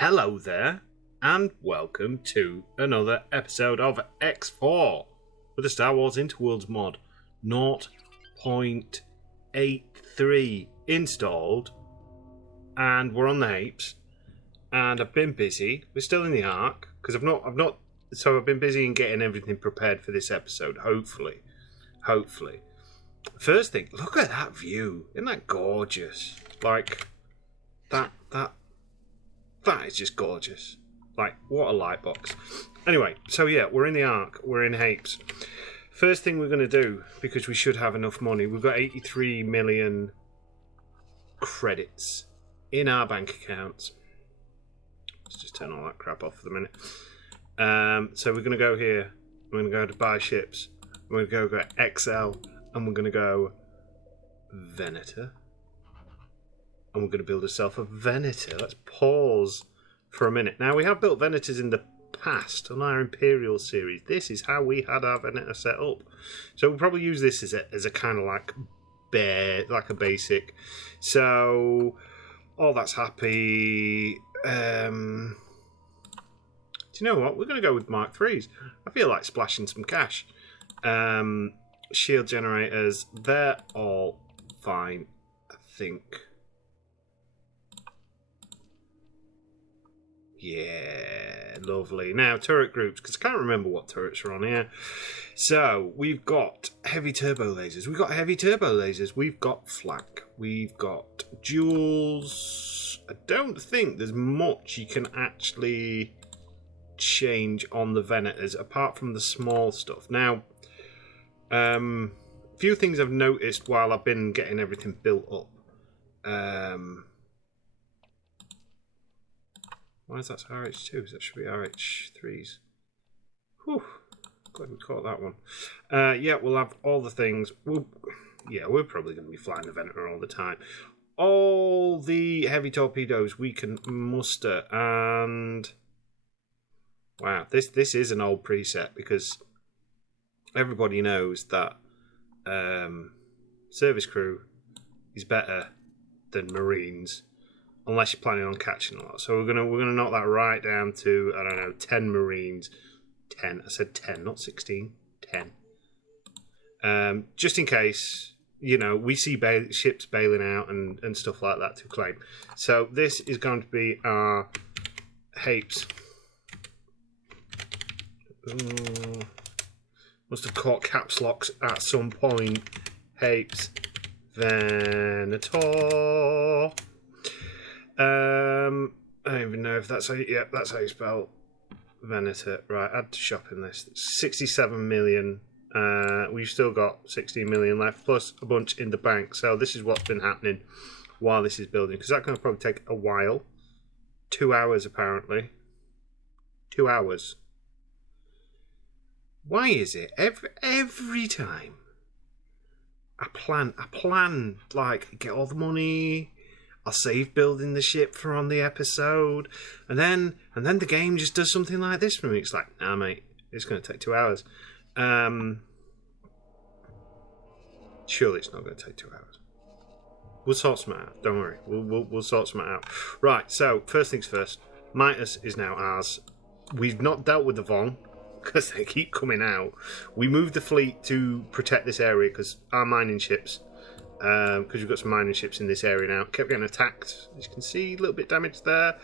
Hello there, and welcome to another episode of X4 with the Star Wars Interworlds mod 0.83 installed, and we're on the Hapes. And I've been busy. We're still in the Ark because I've been busy in getting everything prepared for this episode. Hopefully. First thing, look at that view. Isn't that gorgeous? Like that is just gorgeous. Like, what a light box. Anyway, so yeah, we're in the Ark. We're in Hapes. First thing we're going to do, because we should have enough money, we've got 83 million credits in our bank accounts. Let's just turn all that crap off for the minute. So we're going to go here. We're going to go to buy ships. We're going to go XL. And we're going to go Venator. And we're going to build ourselves a Venator. Let's pause for a minute. Now, we have built Venators in the past on our Imperial series. This is how we had our Venator set up. So we'll probably use this as a kind of like a basic. So, all that's happy. Do you know what? We're going to go with Mark 3s. I feel like splashing some cash. Shield generators, they're all fine, I think. Yeah, lovely. Now, turret groups, because I can't remember what turrets are on here. So, we've got heavy turbo lasers. We've got flak. We've got duels. I don't think there's much you can actually change on the Venators, apart from the small stuff. Now, few things I've noticed while I've been getting everything built up. Why is that RH2s? That should be RH3s. Whew. Glad we caught that one. Yeah, we'll have all the things. We're probably going to be flying the Venator all the time. All the heavy torpedoes we can muster, and wow, this is an old preset because everybody knows that service crew is better than Marines, unless you're planning on catching a lot. So we're gonna knock that right down to, I don't know, 10 Marines. 10. I said 10, not 16. 10. Just in case, we see ships bailing out and stuff like that to claim. So this is going to be our Hapes. Must have caught caps locks at some point. Hapes. Venator. I don't even know if that's how that's how you spell Venator. Right, add to shopping list. 67 million. We've still got 16 million left, plus a bunch in the bank. So this is what's been happening while this is building. Because that's going to probably take a while. 2 hours, apparently. 2 hours. Why is it every time I plan like get all the money, I'll save building the ship for on the episode, and then the game just does something like this for me. It's like, nah, mate, it's going to take 2 hours. Surely it's not going to take 2 hours. We'll sort something out. Don't worry, we'll sort something out. Right. So first things first, Midas is now ours. We've not dealt with the Vong, because they keep coming out. We moved the fleet to protect this area because our mining ships, because we've got some mining ships in this area now, kept getting attacked. As you can see, a little bit damaged there.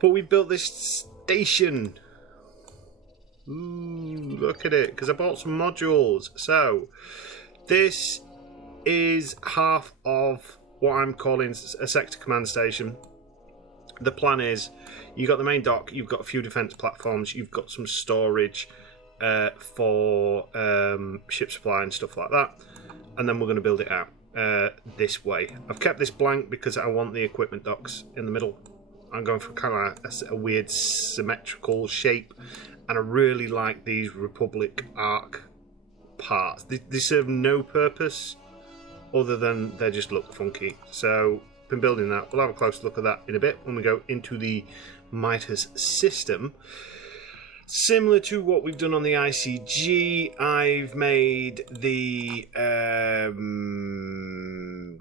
But we built this station. Ooh, look at it, because I bought some modules. So, this is half of what I'm calling a sector command station. The plan is, you've got the main dock, you've got a few defence platforms, you've got some storage for ship supply and stuff like that, and then we're going to build it out this way. I've kept this blank because I want the equipment docks in the middle. I'm going for kind of a weird symmetrical shape, and I really like these Republic Arc parts. They serve no purpose other than they just look funky. So been building that. We'll have a close look at that in a bit when we go into the Midas system. Similar to what we've done on the ICG, I've made the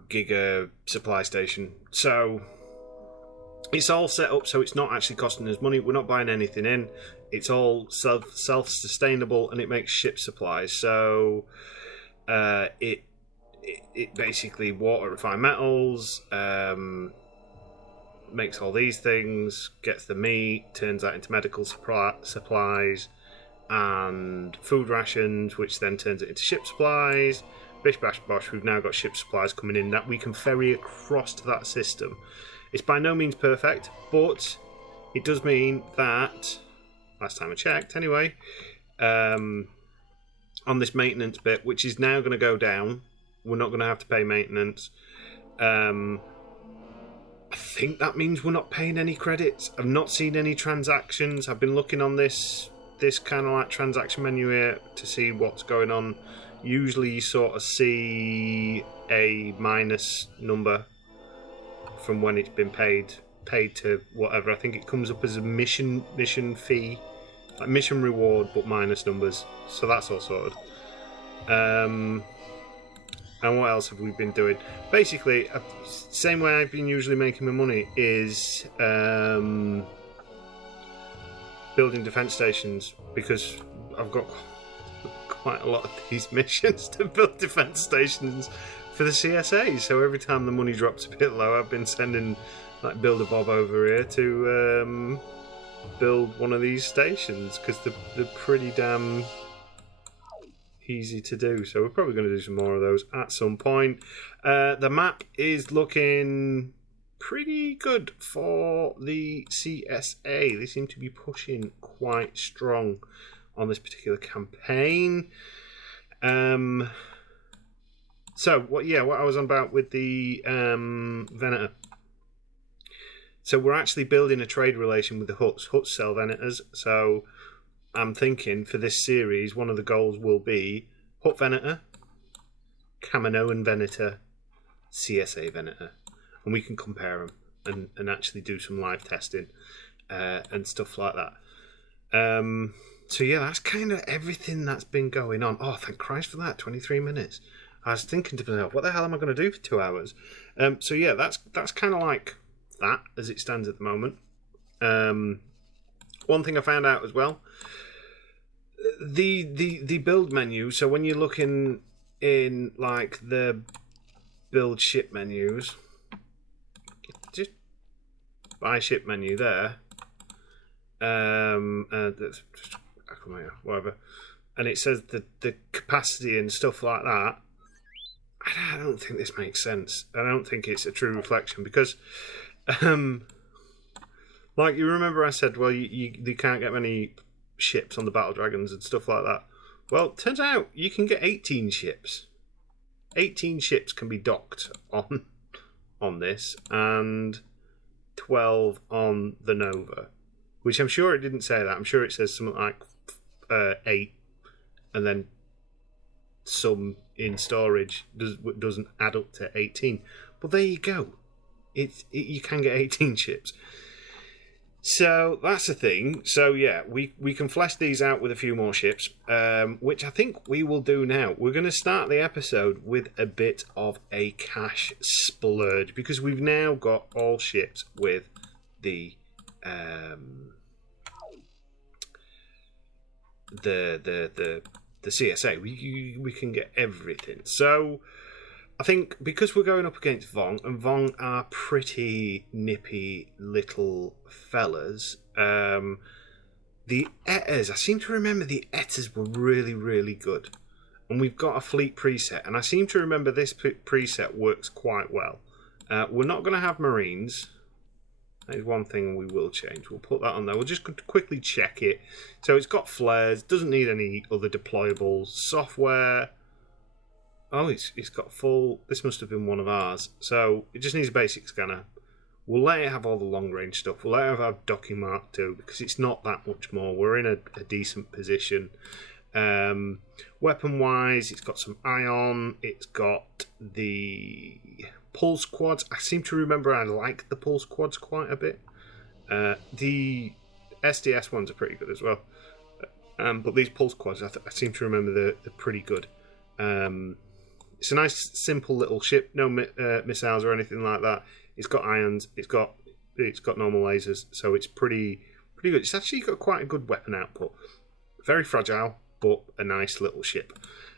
Giga supply station. So it's all set up so it's not actually costing us money. We're not buying anything in. It's all self-sustainable, and it makes ship supplies. So it basically water refined metals, makes all these things, gets the meat, turns that into medical supplies and food rations, which then turns it into ship supplies. Bish bash bosh, we've now got ship supplies coming in that we can ferry across to that system. It's by no means perfect, but it does mean that, last time I checked anyway, on this maintenance bit, which is now going to go down, we're not going to have to pay maintenance. I think that means we're not paying any credits. I've not seen any transactions. I've been looking on this kind of like transaction menu here to see what's going on. Usually you sort of see a minus number from when it's been paid to whatever. I think it comes up as a mission fee, like mission reward, but minus numbers. So that's all sorted. And what else have we been doing? Basically, same way I've been usually making my money is building defense stations, because I've got quite a lot of these missions to build defense stations for the CSA. So every time the money drops a bit low, I've been sending like Builder Bob over here to build one of these stations, because they're pretty damn easy to do. So we're probably going to do some more of those at some point. The map is looking pretty good for the CSA. They seem to be pushing quite strong on this particular campaign. So what I was on about with the Venator. So we're actually building a trade relation with the Huts. Huts sell Venators. So I'm thinking for this series, one of the goals will be Hut Venator, Kaminoan Venator, CSA Venator. And we can compare them and actually do some live testing and stuff like that. So yeah, that's kind of everything that's been going on. Oh, thank Christ for that, 23 minutes. I was thinking to myself, what the hell am I going to do for 2 hours? So yeah, that's kind of like that as it stands at the moment. One thing I found out as well, the build menu. So when you're looking in like the build ship menus, just buy ship menu there. That's just whatever, and it says the capacity and stuff like that. I don't think this makes sense. I don't think it's a true reflection, because like you remember I said, well, you can't get many ships on the battle dragons and stuff like that. Well, turns out you can get 18 ships. 18 ships can be docked on this, and 12 on the Nova, which I'm sure it didn't say that. I'm sure it says something like 8, and then some in storage doesn't add up to 18. But there you go. You can get 18 ships. So that's the thing. So yeah, we can flesh these out with a few more ships, which I think we will do now. We're going to start the episode with a bit of a cash splurge, because we've now got all ships with the CSA. We can get everything. So I think because we're going up against Vong, and Vong are pretty nippy little fellas, the Etters, I seem to remember the Etters were really, really good. And we've got a fleet preset, and I seem to remember this preset works quite well. We're not going to have Marines. That is one thing we will change. We'll put that on there. We'll just quickly check it. So it's got flares, doesn't need any other deployables. Software. Oh, it's got full. This must have been one of ours. So it just needs a basic scanner. We'll let it have all the long range stuff. We'll let it have docking mark 2, because it's not that much more. We're in a decent position. Weapon wise, it's got some ion. It's got the pulse quads. I seem to remember I like the pulse quads quite a bit. The SDS ones are pretty good as well. But these pulse quads, I seem to remember they're pretty good. It's a nice, simple little ship. No missiles or anything like that. It's got ions. It's got it's got normal lasers, so it's pretty good. It's actually got quite a good weapon output. Very fragile, but a nice little ship.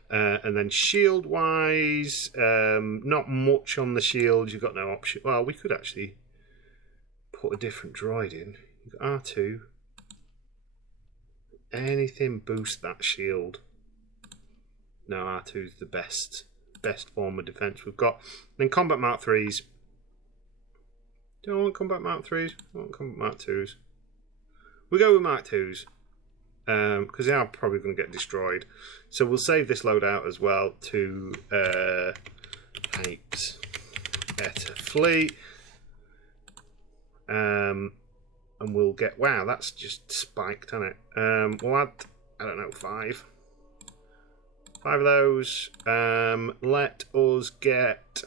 And then shield wise, not much on the shield. You've got no option. Well, we could actually put a different droid in. You've got R2. Anything boost that shield. No, R2 is the best form of defense we've got. Then combat Mark 3s. Don't want combat Mark 3s. I want combat Mark 2s. We go with Mark 2s. Because they are probably going to get destroyed. So we'll save this loadout as well to Hapes Better Fleet. And we'll get... Wow, that's just spiked, hasn't it? We'll add, I don't know, 5. 5 of those. Let us get...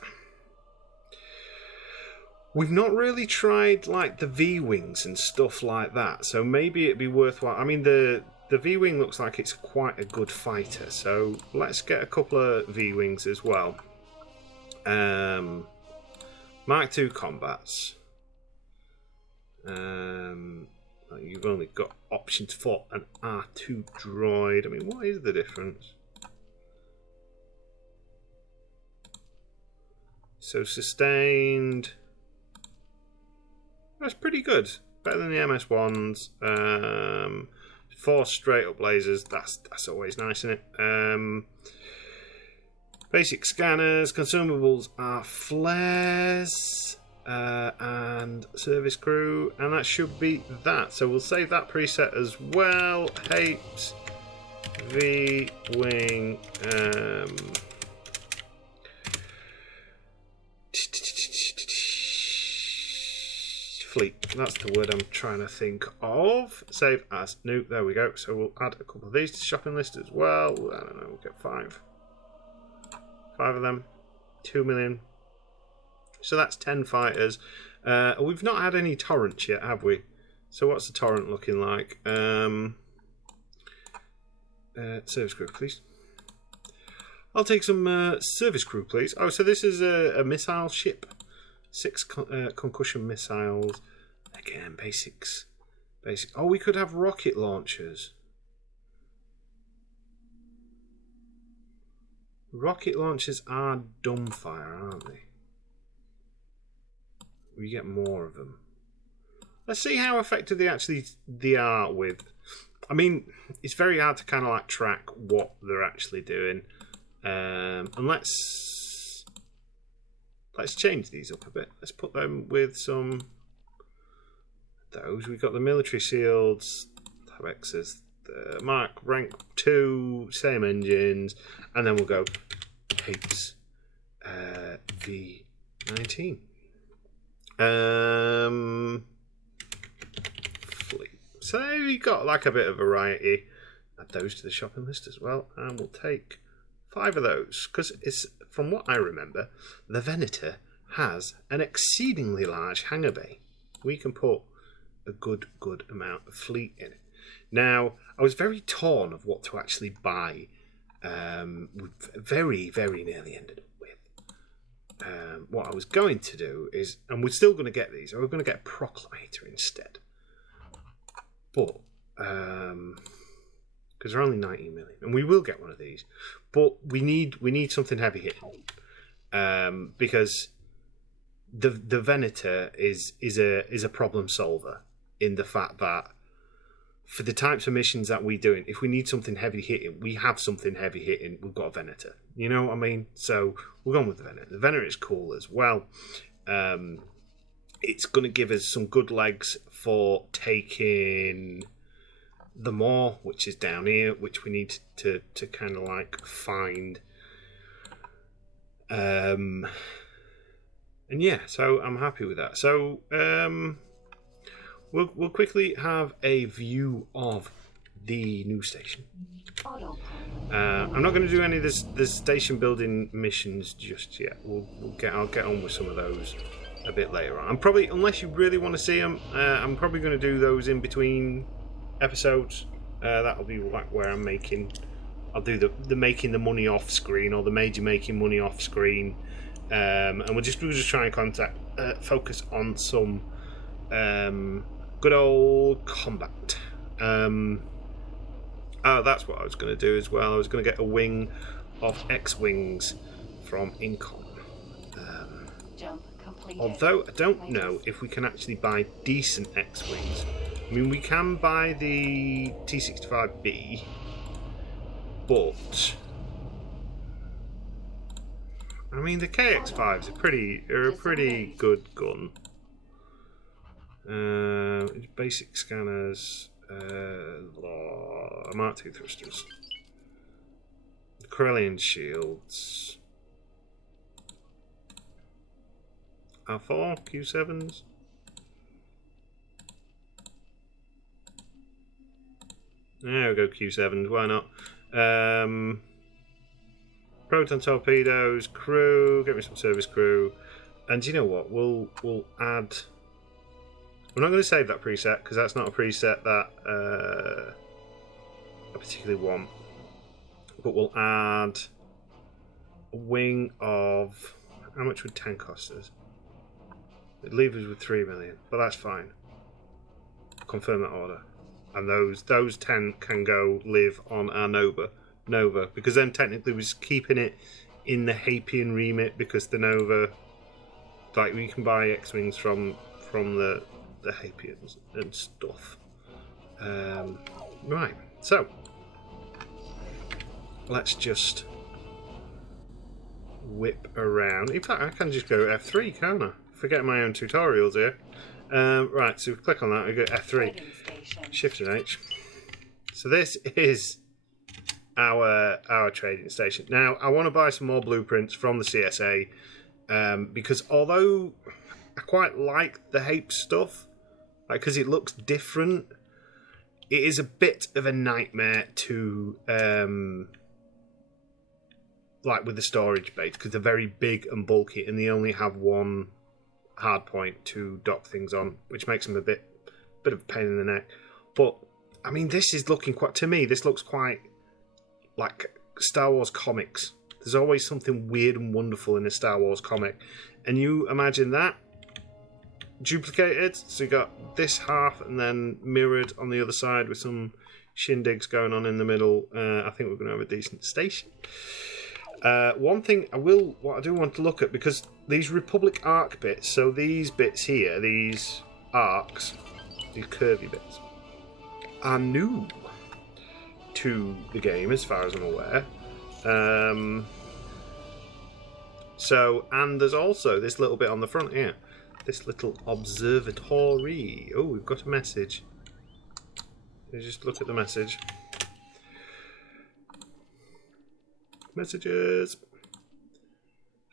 We've not really tried like the V-Wings and stuff like that, so maybe it'd be worthwhile. I mean, the V-Wing looks like it's quite a good fighter, so let's get a couple of V-Wings as well. Mark II combats. You've only got options for an R2 droid. I mean, what is the difference? So sustained... That's pretty good. Better than the MS1s. 4 straight up lasers. That's always nice, isn't it? Basic scanners. Consumables are flares and service crew, and that should be that. So we'll save that preset as well. Hapes V-Wing. Fleet. That's the word I'm trying to think of. Save as new. There we go. So we'll add a couple of these to the shopping list as well. I don't know. We'll get 5. 5 of them. 2 million. So that's 10 fighters. We've not had any torrents yet, have we? So what's the torrent looking like? Service crew, please. I'll take some service crew, please. Oh, so this is a missile ship. 6 concussion missiles. Again, basics. Basic. Oh, we could have rocket launchers. Rocket launchers are dumbfire, aren't they? We get more of them. Let's see how effective they are with. I mean, it's very hard to kind of like track what they're actually doing. And let's change these up a bit. Let's put them with some those. We've got the military shields, Hapes, the Mark rank 2, same engines, and then we'll go Hapes V19. Fleet. So we got like a bit of variety. Add those to the shopping list as well, and we'll take 5 of those, because it's, from what I remember, the Venator has an exceedingly large hangar bay. We can put a good amount of fleet in it. Now, I was very torn of what to actually buy. We very nearly ended up with. What I was going to do is, and we're still going to get these, or we're going to get a Proclamator instead. But, because they're only 90 million, and we will get one of these. But we need something heavy hitting, because the Venator is a problem solver in the fact that for the types of missions that we're doing, if we need something heavy hitting, we have something heavy hitting. We've got a Venator. You know what I mean? So we're going with the Venator. The Venator is cool as well. It's going to give us some good legs for taking the Maw, which is down here, which we need to kind of like find. And yeah, so I'm happy with that. So we'll quickly have a view of the new station. I'm not going to do any of the station building missions just yet. I'll get on with some of those a bit later on. I'm probably, unless you really want to see them, I'm probably going to do those in between episodes. That'll be like where I'll do the making the money off screen, or the major making money off screen, and we'll just try and focus on some Good old combat. Oh, that's what I was going to do as well. I was going to get a wing of X-Wings from Incom. Although I don't know if we can actually buy decent X-Wings. I mean, we can buy the T-65B, but I mean the KX-5s are a pretty good gun. Basic scanners, Mark II thrusters, Corellian shields. R4, Q7s. There we go, Q7s, why not? Proton torpedoes, crew, get me some service crew. And you know what? We'll add. We're not going to save that preset because that's not a preset that I particularly want. But we'll add a wing of. How much would 10 cost us? It leaves us with 3 million, but that's fine. Confirm that order. And those 10 can go live on our Nova, because then technically we're just keeping it in the Hapian remit, because the Nova, like, we can buy X-Wings from the Hapians and stuff. Right, so let's just whip around. In fact, I can just go F3, can't I? Forgetting my own tutorials here. Right, so click on that, we go F3, Shift and H. So this is our trading station. Now, I want to buy some more blueprints from the CSA, because although I quite like the Hapes stuff, like, because it looks different, it is a bit of a nightmare to like with the storage base, because they're very big and bulky and they only have one hard point to dock things on, which makes them a bit of a pain in the neck. But I mean, this is looking quite, to me this looks quite like Star Wars comics. There's always something weird and wonderful in a Star Wars comic, and you imagine that duplicated, so you got this half and then mirrored on the other side with some shindigs going on in the middle. I think we're going to have a decent station. One thing what I do want to look at, because these Republic arc bits, so these bits here, these arcs, these curvy bits, are new to the game as far as I'm aware. So, and there's also this little bit on the front here, this little observatory. Oh, we've got a message. You just look at the message. Messages.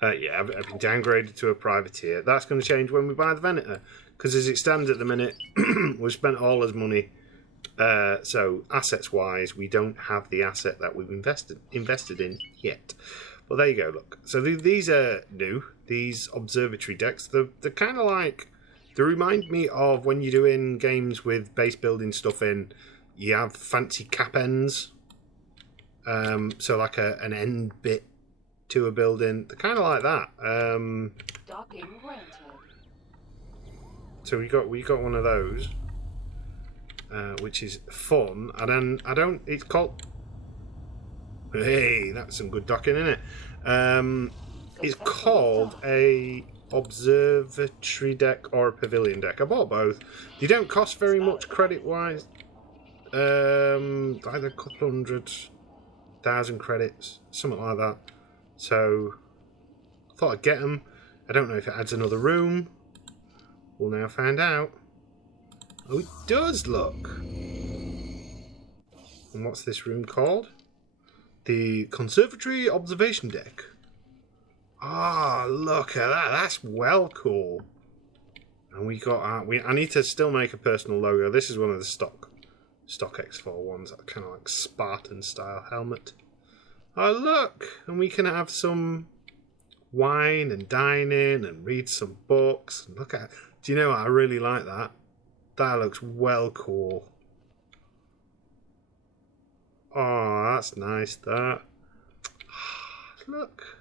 Yeah, I've been downgraded to a privateer. That's going to change when we buy the Venator, because as it stands at the minute, we've spent all his money. So assets wise, we don't have the asset that we've invested in yet. But there you go. Look, so these are new. These observatory decks. They're kind of like, they remind me of when you're doing games with base building stuff in. You have fancy cap ends. So like an end bit to a building, they're kind of like that. So we got one of those, which is fun. And then it's called. Hey, that's some good docking, isn't it? It's called a observatory deck or a pavilion deck. I bought both. They don't cost very much credit wise. Either a couple 100,000 credits, something like that. So I thought I'd get them. I don't know if it adds another room. We'll now find out. Oh, it does, look. And what's this room called? The Conservatory Observation Deck. Ah, look at that. That's well cool. And we got I need to still make a personal logo. This is one of the stock X4 ones, that kind of like Spartan style helmet. Oh, look, and we can have some wine and dine in and read some books. Look at, do you know what? I really like that. That looks well cool. Oh, that's nice. That. Look,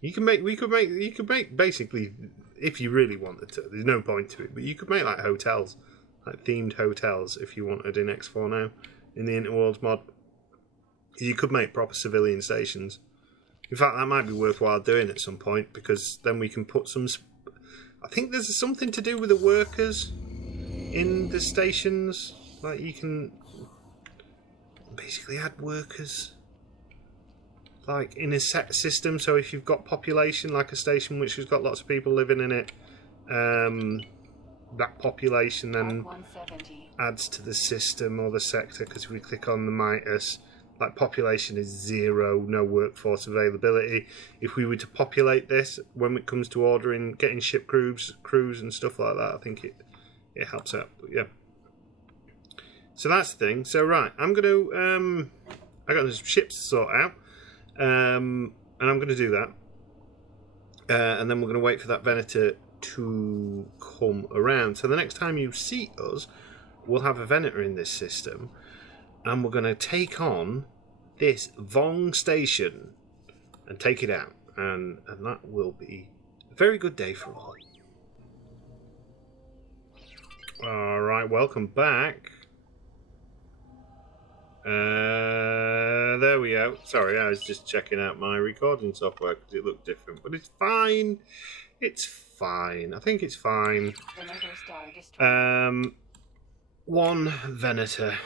you could make basically if you really wanted to. There's no point to it, but you could make like hotels, like themed hotels, if you wanted in X4 now, in the Interworlds mod. You could make proper civilian stations. In fact, that might be worthwhile doing at some point, because then we can put some... I think there's something to do with the workers in the stations. Like, you can basically add workers, like, in a set system. So if you've got population, like a station which has got lots of people living in it, that population then adds to the system or the sector, because if we click on the Midas, like, population is 0, no workforce availability. If we were to populate this, when it comes to ordering, getting ship crews and stuff like that, I think it helps out. But yeah. So that's the thing. So right, I'm going to... I got some ships to sort out. And I'm going to do that. And then we're going to wait for that Venator to come around. So the next time you see us, we'll have a Venator in this system. And we're going to take on this Vong station and take it out. And that will be a very good day for all. Alright, welcome back. There we go. Sorry, I was just checking out my recording software because it looked different. But it's fine. It's fine. I think it's fine. One Venator.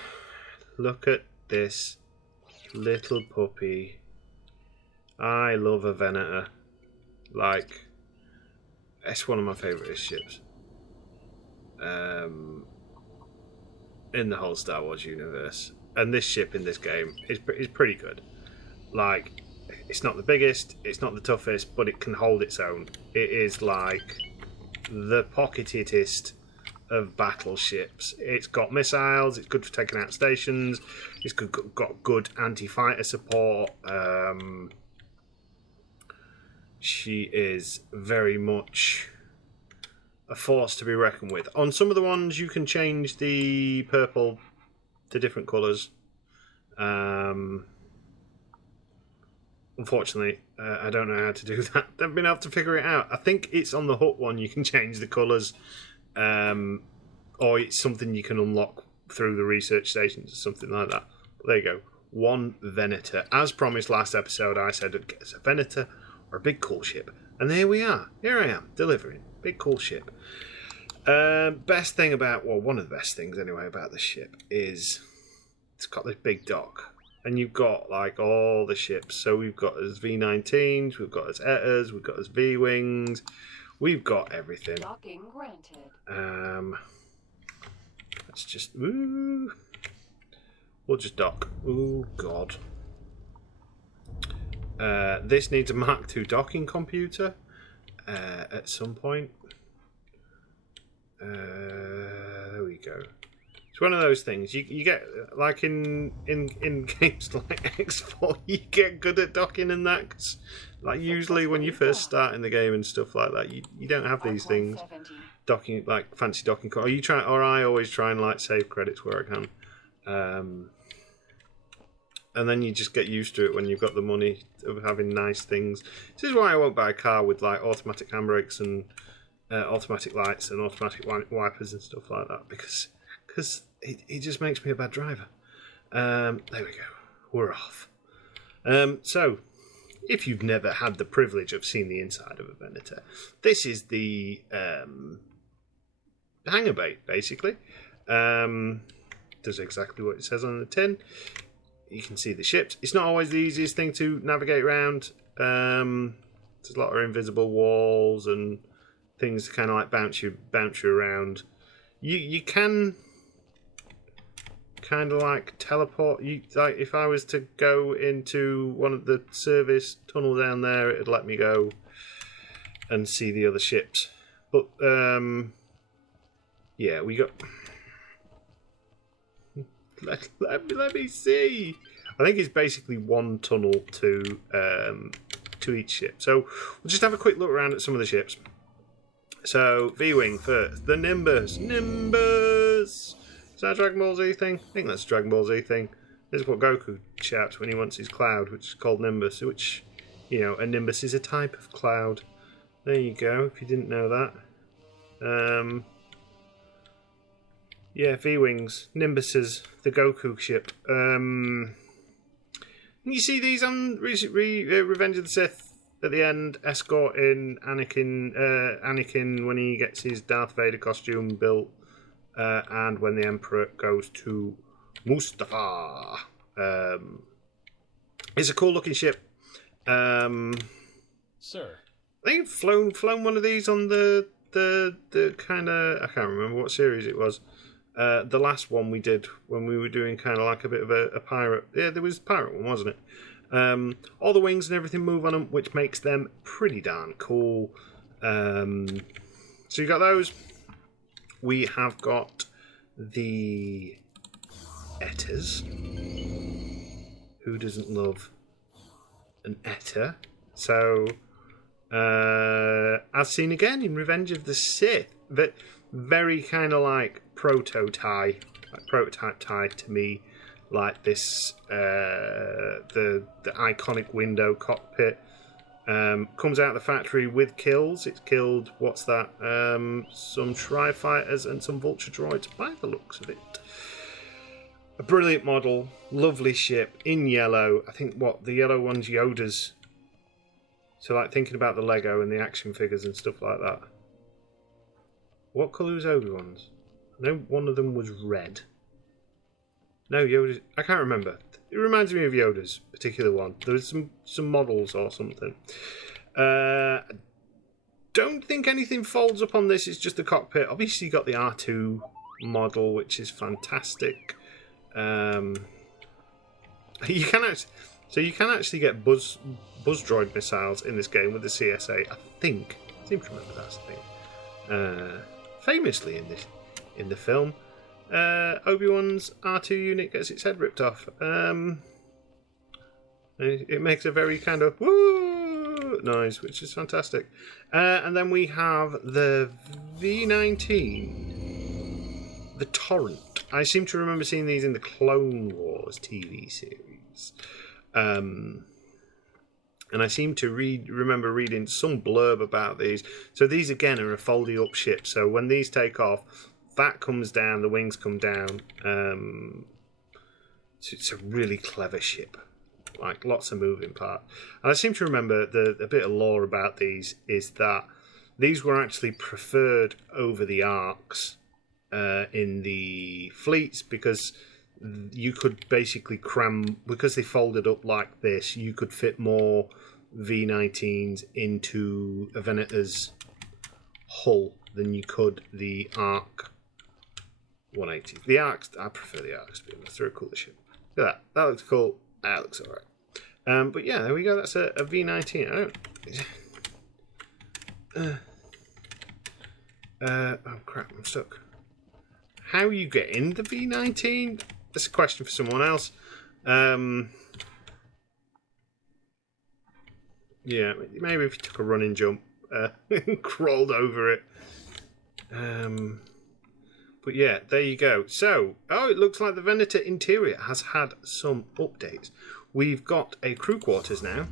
Look at this little puppy. I love a Venator. Like, it's one of my favourite ships. In the whole Star Wars universe. And this ship in this game is pretty good. Like, it's not the biggest, it's not the toughest, but it can hold its own. It is like the pocketedest of battleships. It's got missiles, it's good for taking out stations, it's got good anti-fighter support. She is very much a force to be reckoned with. On some of the ones you can change the purple to different colours. Unfortunately, I don't know how to do that. I've been able to figure it out. I think it's on the Hut one you can change the colours. Or it's something you can unlock through the research stations or something like that. But there you go. One Venator. As promised last episode, I said I'd get us a Venator or a big cool ship. And there we are. Here I am, delivering. Big cool ship. Best thing about, well, one of the best things anyway about the ship is it's got this big dock. And you've got like all the ships. So we've got as V19s, we've got as Etters, we've got as V-Wings. We've got everything. Docking granted. Let's just... Ooh. We'll just dock. Oh, God. This needs a Mark II docking computer at some point. There we go. It's one of those things. You get, like in games like X4, you get good at docking and that. 'Cause, like, usually when you first start in the game and stuff like that, you don't have these things. Docking, like fancy docking. Or I always try and like save credits where I can. And then you just get used to it when you've got the money of having nice things. This is why I won't buy a car with like automatic handbrakes and automatic lights and automatic wipers and stuff like that, because it just makes me a bad driver. There we go. We're off. So, if you've never had the privilege of seeing the inside of a Venator, this is the hangar bay, basically. Does exactly what it says on the tin. You can see the ships. It's not always the easiest thing to navigate around. There's a lot of invisible walls and things to kind of like bounce you around. You can kind of like teleport. Like if I was to go into one of the service tunnel down there, it'd let me go and see the other ships. But yeah, we got. Let me see. I think it's basically one tunnel to each ship. So we'll just have a quick look around at some of the ships. So V-Wing first. The Nimbus. Nimbus! Is that a Dragon Ball Z thing? I think that's a Dragon Ball Z thing. This is what Goku shouts when he wants his cloud, which is called Nimbus. Which, you know, a Nimbus is a type of cloud. There you go, if you didn't know that. Yeah, V-Wings, Nimbuses, the Goku ship. You see these on Revenge of the Sith at the end, escorting Anakin when he gets his Darth Vader costume built, and when the Emperor goes to Mustafar. It's a cool looking ship. Sir. I think I've flown one of these on the kind of, I can't remember what series it was. The last one we did when we were doing kind of like a bit of a pirate. Yeah, there was a pirate one, wasn't it? All the wings and everything move on them, which makes them pretty darn cool. So you got those. We have got the Etters. Who doesn't love an Etter? So, as seen again in Revenge of the Sith, but very kind of like prototype tie to me, like this the iconic window cockpit. Comes out of the factory with kills. It's killed, what's that, some Tri Fighters and some Vulture droids by the looks of it. A brilliant model, lovely ship in yellow. I think the yellow one's Yoda's. So like thinking about the Lego and the action figures and stuff like that. What colour was Obi-Wan's? I know one of them was red. No, Yoda's, I can't remember. It reminds me of Yoda's particular one. There's some models or something. Don't think anything folds up on this. It's just the cockpit. Obviously you got the R2 model, which is fantastic. You can actually get buzz droid missiles in this game with the CSA. I seem to remember that's the thing. Famously in the film, Obi-Wan's R2 unit gets its head ripped off. It makes a very kind of woo noise, which is fantastic. And then we have the V19, the Torrent. I seem to remember seeing these in the Clone Wars TV series. And I seem to remember reading some blurb about these. So these again are a folding up ship. So when these take off, that comes down, the wings come down. It's a really clever ship, like lots of moving parts. And I seem to remember a bit of lore about these is that these were actually preferred over the arcs in the fleets because you could basically cram, because they folded up like this, you could fit more V19s into a Venator's hull than you could the Arc 180. The Arcs, I prefer the Arcs to be honest. They're a cooler ship. Look at that. That looks cool. That looks alright. But yeah, there we go. That's a V19. Oh crap, I'm stuck. How you get in the V19? That's a question for someone else. Yeah, maybe if you took a running jump and crawled over it. But yeah, there you go. So, it looks like the Venator interior has had some updates. We've got a crew quarters now.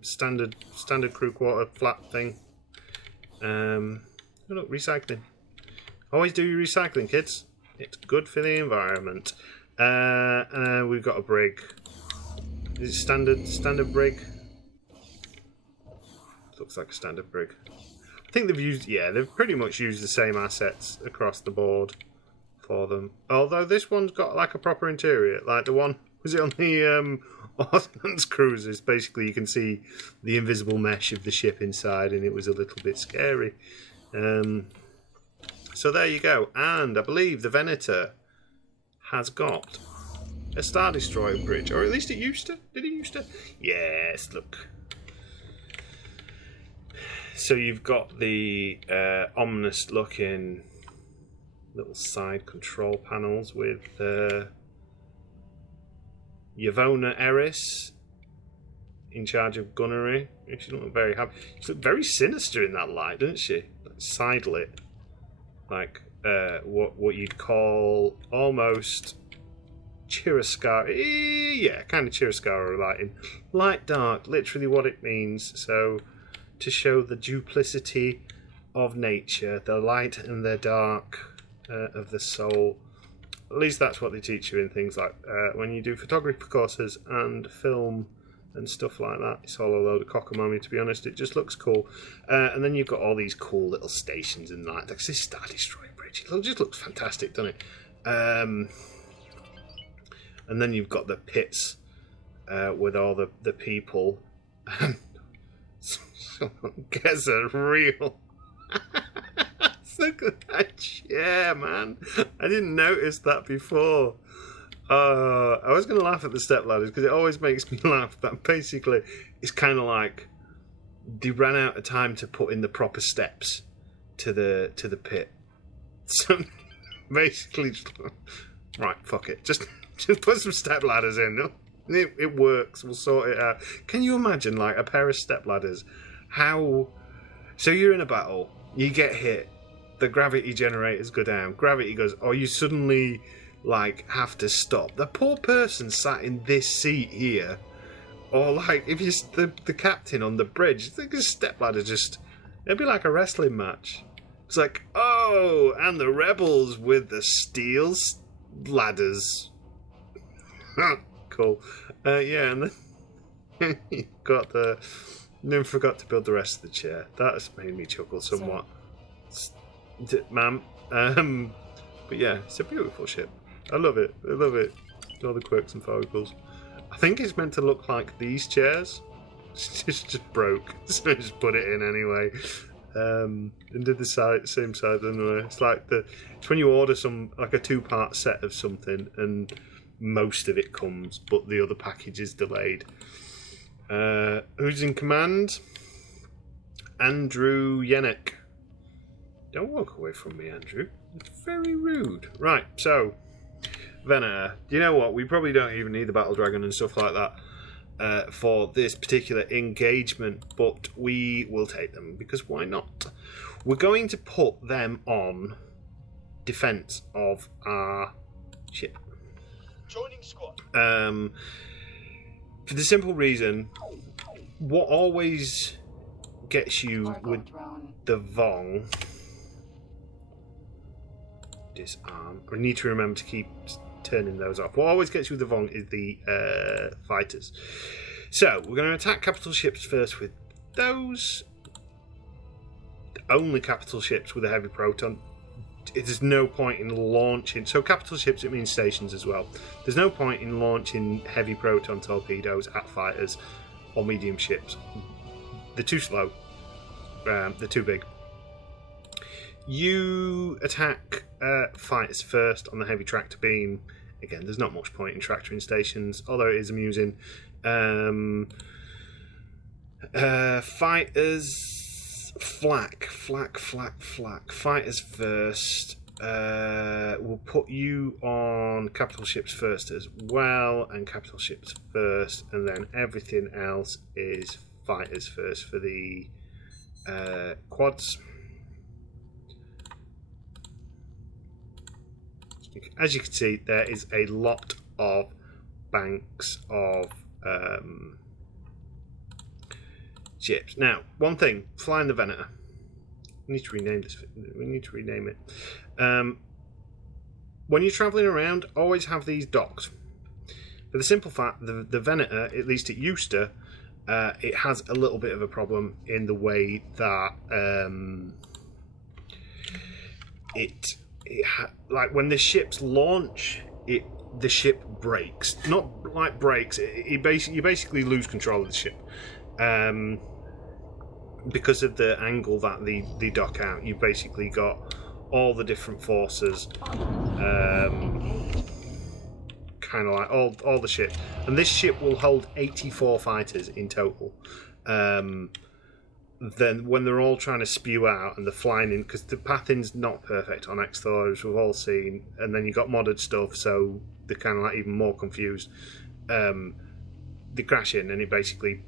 Standard crew quarter flat thing. Look, recycling. Always do your recycling, kids. It's good for the environment. We've got a brig. Is it standard brig? Looks like a standard brig. I think they've pretty much used the same assets across the board for them. Although this one's got like a proper interior, like the one, was it on the Ordnance cruisers? Basically, you can see the invisible mesh of the ship inside, and it was a little bit scary. So there you go. And I believe the Venator has got a Star Destroyer bridge, or at least it used to. Did it used to? Yes, look. So you've got the ominous looking little side control panels with Yvonne Eris in charge of gunnery. She doesn't look very happy. She looks very sinister in that light, doesn't she? Like side lit. Like what you'd call almost Chiaroscuro. Yeah, kind of Chiaroscuro lighting. Light dark, literally what it means. So, to show the duplicity of nature, the light and the dark of the soul. At least that's what they teach you in things like when you do photography courses and film and stuff like that. It's all a load of cockamamie, to be honest. It just looks cool. And then you've got all these cool little stations and that. Like this Star Destroyer bridge. It just looks fantastic, doesn't it? And then you've got the pits with all the people. Someone gets a real... Look at that chair, man. I didn't notice that before. I was going to laugh at the step ladders because it always makes me laugh. That basically it's kind of like they ran out of time to put in the proper steps to the pit. So basically, right, fuck it. Just put some step ladders in. It works. We'll sort it out. Can you imagine like a pair of step ladders? How? So you're in a battle. You get hit. The gravity generators go down. Gravity goes. Or you suddenly like have to stop. The poor person sat in this seat here. Or like if you're the captain on the bridge, I think a step ladder just. It'd be like a wrestling match. It's like, oh, and the rebels with the steel ladders. Cool. Yeah, and then you got the. Then forgot to build the rest of the chair. That has made me chuckle somewhat, ma'am. But yeah, it's a beautiful ship. I love it. I love it. All the quirks and fogles. I think it's meant to look like these chairs. It's just broke, so I just put it in anyway. And did the same size anyway. It's like it's when you order like a 2-part set of something and most of it comes, but the other package is delayed. Who's in command? Andrew Yennek. Don't walk away from me, Andrew. It's very rude. Right, so Venator. You know what? We probably don't even need the Battle Dragon and stuff like that for this particular engagement, but we will take them because why not? We're going to put them on defense of our ship. Joining squad. For the simple reason, what always gets you with the Vong, disarm. I need to remember to keep turning those off. What always gets you with the Vong is the fighters. So we're going to attack capital ships first with those. Only capital ships with a heavy proton. There's no point in launching. So capital ships, it means stations as well. There's no point in launching heavy proton torpedoes at fighters or medium ships. They're too slow. They're too big. You attack fighters first on the heavy tractor beam. Again, there's not much point in tractoring stations, although it is amusing. Fighters. Flak. Fighters first. We'll put you on capital ships first as well, and capital ships first, and then everything else is fighters first for the quads. As you can see, there is a lot of banks of ships. Now, one thing, flying the Venator. We need to rename this. We need to rename it. When you're travelling around, always have these docked. For the simple fact, the Venator, at least it used to, it has a little bit of a problem in the way that like when the ships launch, the ship breaks. Not like breaks. You basically lose control of the ship. Because of the angle that they dock out, you've basically got all the different forces, kind of like all the ships. And this ship will hold 84 fighters in total. Then when they're all trying to spew out and they're flying in, because the pathing's not perfect on X-Thor, as we've all seen, and then you've got modded stuff, so they're kind of like even more confused. They crash in and it basically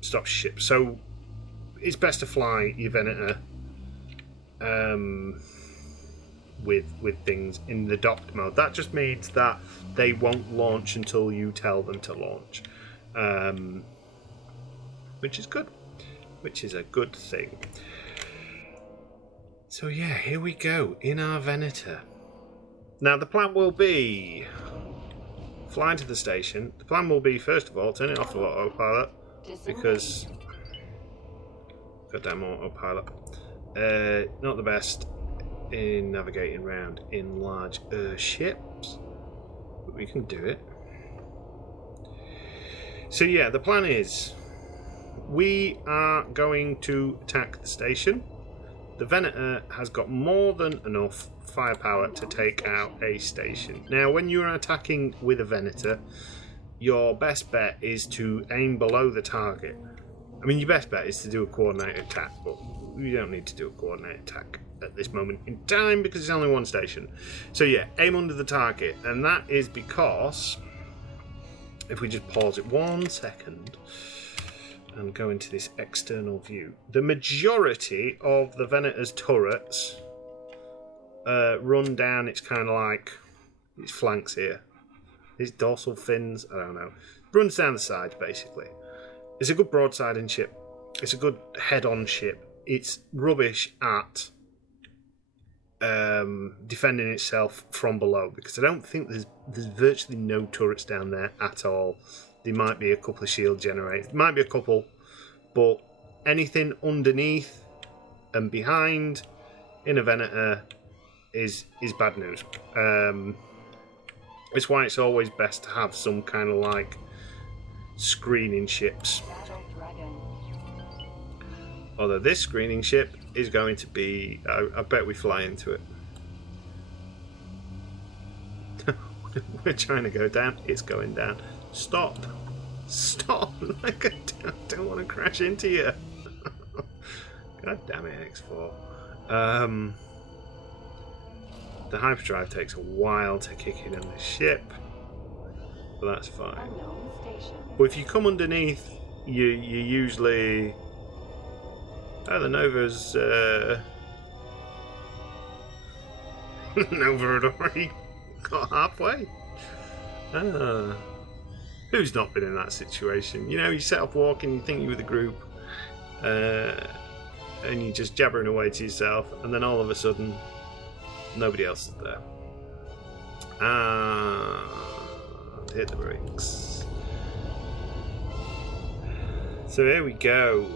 stops ship. So it's best to fly your Venator with things in the docked mode. That just means that they won't launch until you tell them to launch, which is good, which is a good thing. So yeah, here we go in our Venator. Now the plan will be flying to the station. The plan will be, first of all, turning off the autopilot, because goddamn autopilot, not the best in navigating around in large ships, but we can do it. So yeah, the plan is we are going to attack the station. The Venator has got more than enough firepower to take out a station. Now, when you're attacking with a Venator, your best bet is to aim below the target. I mean, your best bet is to do a coordinated attack, but you don't need to do a coordinated attack at this moment in time because it's only one station. So yeah, aim under the target, and that is because, if we just pause it 1 second and go into this external view, the majority of the Venator's turrets run down its kind of like its flanks here, its dorsal fins, I don't know, runs down the sides basically. It's a good broadsiding ship, it's a good head-on ship. It's rubbish at defending itself from below, because I don't think there's virtually no turrets down there at all. There might be a couple of shield generators, there might be a couple, but anything underneath and behind in a Venator is bad news. It's why it's always best to have some kind of like screening ships. Although this screening ship is going to be, I bet we fly into it. We're trying to go down, it's going down. Stop! Stop! Like, I don't want to crash into you. God damn it, X4. The hyperdrive takes a while to kick in on the ship, but that's fine. But if you come underneath, you usually... Oh, the Nova's... Nova had already got halfway. Who's not been in that situation? You know, you set off walking, you think you're with a group, and you're just jabbering away to yourself, and then all of a sudden, nobody else is there. Hit the brakes. So here we go.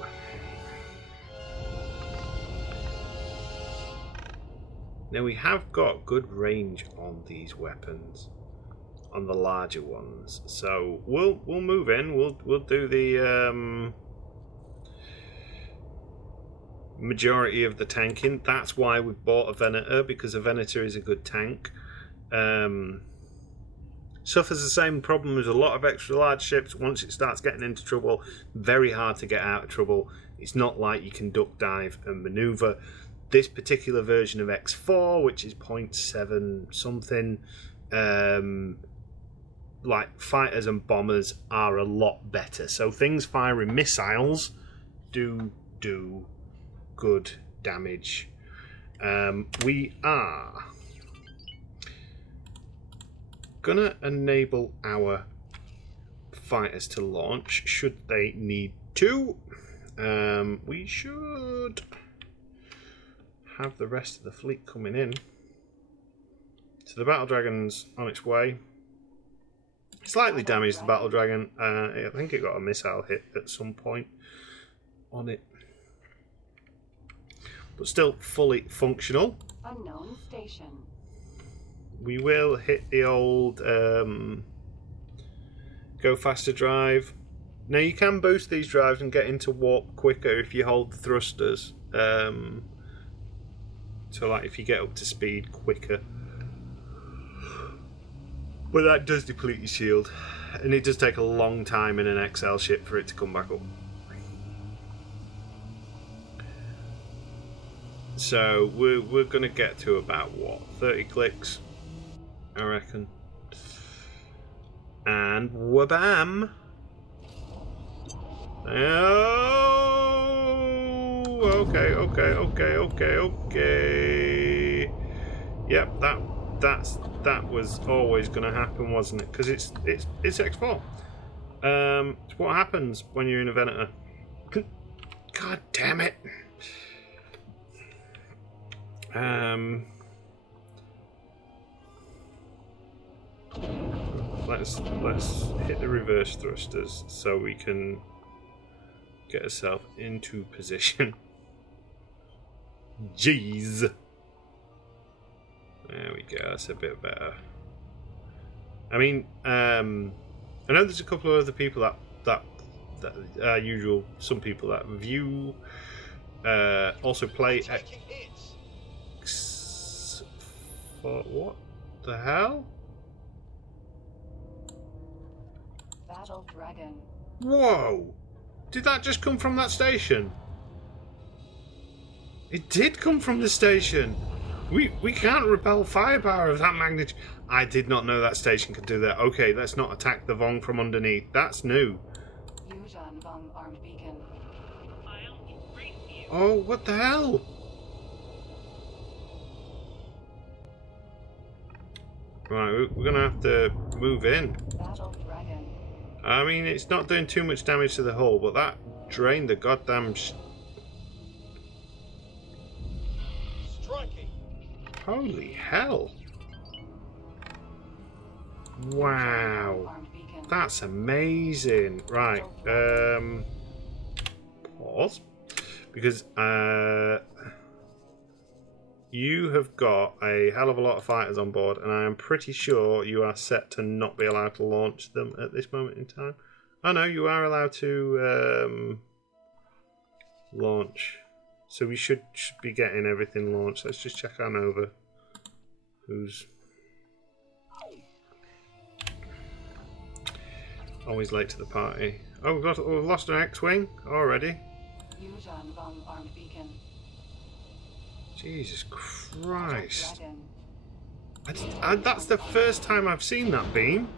Now we have got good range on these weapons, on the larger ones. So we'll move in. We'll do the majority of the tanking. That's why we've bought a Venator, because a Venator is a good tank. Suffers the same problem as a lot of extra large ships. Once it starts getting into trouble, very hard to get out of trouble. It's not like you can duck dive and maneuver. This particular version of X4, which is 0.7 something, like fighters and bombers are a lot better. So things firing missiles do good damage. We are gonna enable our fighters to launch should they need to. We should have the rest of the fleet coming in. So the Battle Dragon's on its way. Slightly damaged, the Battle Dragon. I think it got a missile hit at some point on it, but still fully functional. Unknown station. We will hit the old go faster drive. Now you can boost these drives and get into warp quicker if you hold the thrusters. So like if you get up to speed quicker. But that does deplete your shield, and it does take a long time in an XL ship for it to come back up. So we're going to get to about, what, 30 clicks, I reckon. And wabam! Oh, okay. Yep, that was always going to happen, wasn't it? Because it's X4. It's what happens when you're in a Venator. God damn it. Let's hit the reverse thrusters so we can get ourselves into position. Jeez. There we go. That's a bit better. I mean, I know there's a couple of other people that usual. Some people that view also play X. What the hell? Battle Dragon. Whoa! Did that just come from that station? It did come from the station. We can't repel firepower of that magnitude. I did not know that station could do that. Okay, let's not attack the Vong from underneath. That's new. Yuuzhan Vong armed beacon. Oh, what the hell? Right, we're gonna have to move in. Battle Dragon. I mean, it's not doing too much damage to the hull, but that drained the goddamn. Striking. Holy hell! Wow, that's amazing. Right, pause, because you have got a hell of a lot of fighters on board, and I am pretty sure you are set to not be allowed to launch them at this moment in time. Oh no, you are allowed to launch. So we should be getting everything launched. Let's just check our Nova. Who's always late to the party. Oh, we've lost an X-Wing already. Yuuzhan Vong armed beacon. Jesus Christ. That's the first time I've seen that beam.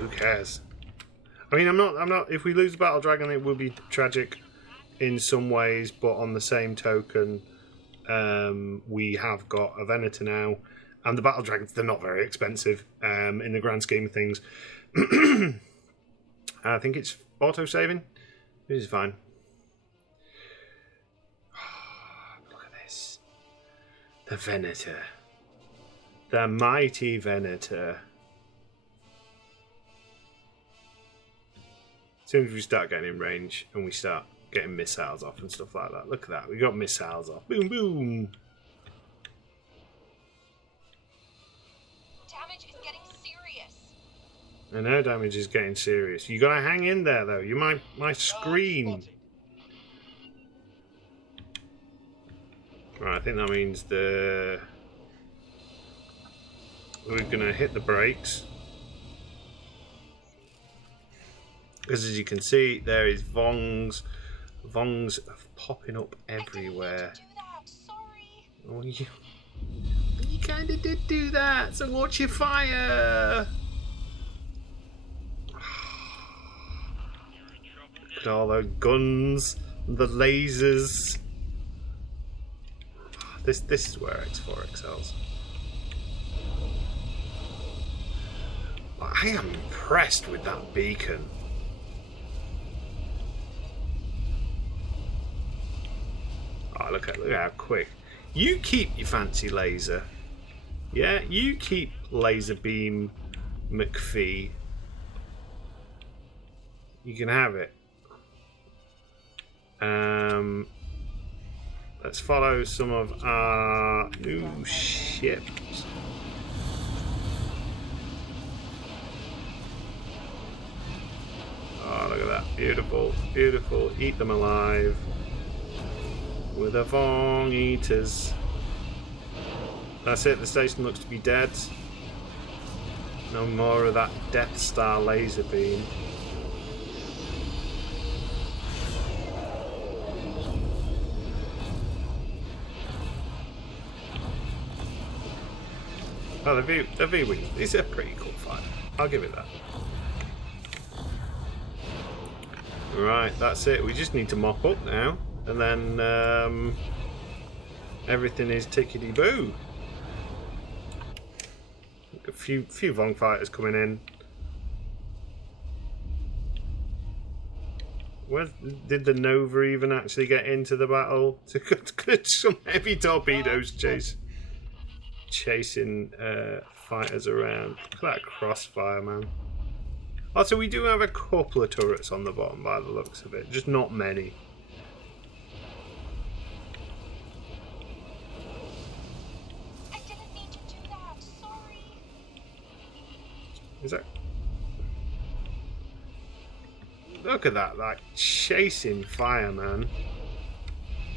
Who cares? I mean, I'm not. If we lose the Battle Dragon, it will be tragic in some ways, but on the same token, we have got a Venator now, and the Battle Dragons, they're not very expensive in the grand scheme of things. I think it's auto-saving. This is fine. Look at this. The Venator. The mighty Venator. As soon as we start getting in range and we start getting missiles off and stuff like that. Look at that. We got missiles off. Boom, boom. Damage is getting serious. I know damage is getting serious. You gotta hang in there, though. You might scream. Right, I think that means we're gonna hit the brakes. Because as you can see, there is Vongs popping up everywhere. I didn't mean to do that. Sorry. Oh, you kind of did do that. So watch your fire. Look at all those guns, the lasers. This is where X4 excels. I am impressed with that beacon. Oh, look at how quick. You keep your fancy laser. Yeah, you keep laser beam McPhee. You can have it. Let's follow some of our new ships. Oh, look at that. Beautiful, beautiful. Eat them alive. With the Vong Eaters. That's it, the station looks to be dead. No more of that Death Star laser beam. Oh, the V-Wing is a pretty cool fight. I'll give it that. Right, that's it. We just need to mop up now. And then everything is tickety-boo. A few Vong fighters coming in. Where did the Nova even actually get into the battle? Could some heavy torpedoes chasing fighters around? Look at that crossfire, man. Also, we do have a couple of turrets on the bottom by the looks of it, just not many. I didn't mean to do that. Sorry. Is that? Look at that, like chasing fire, man.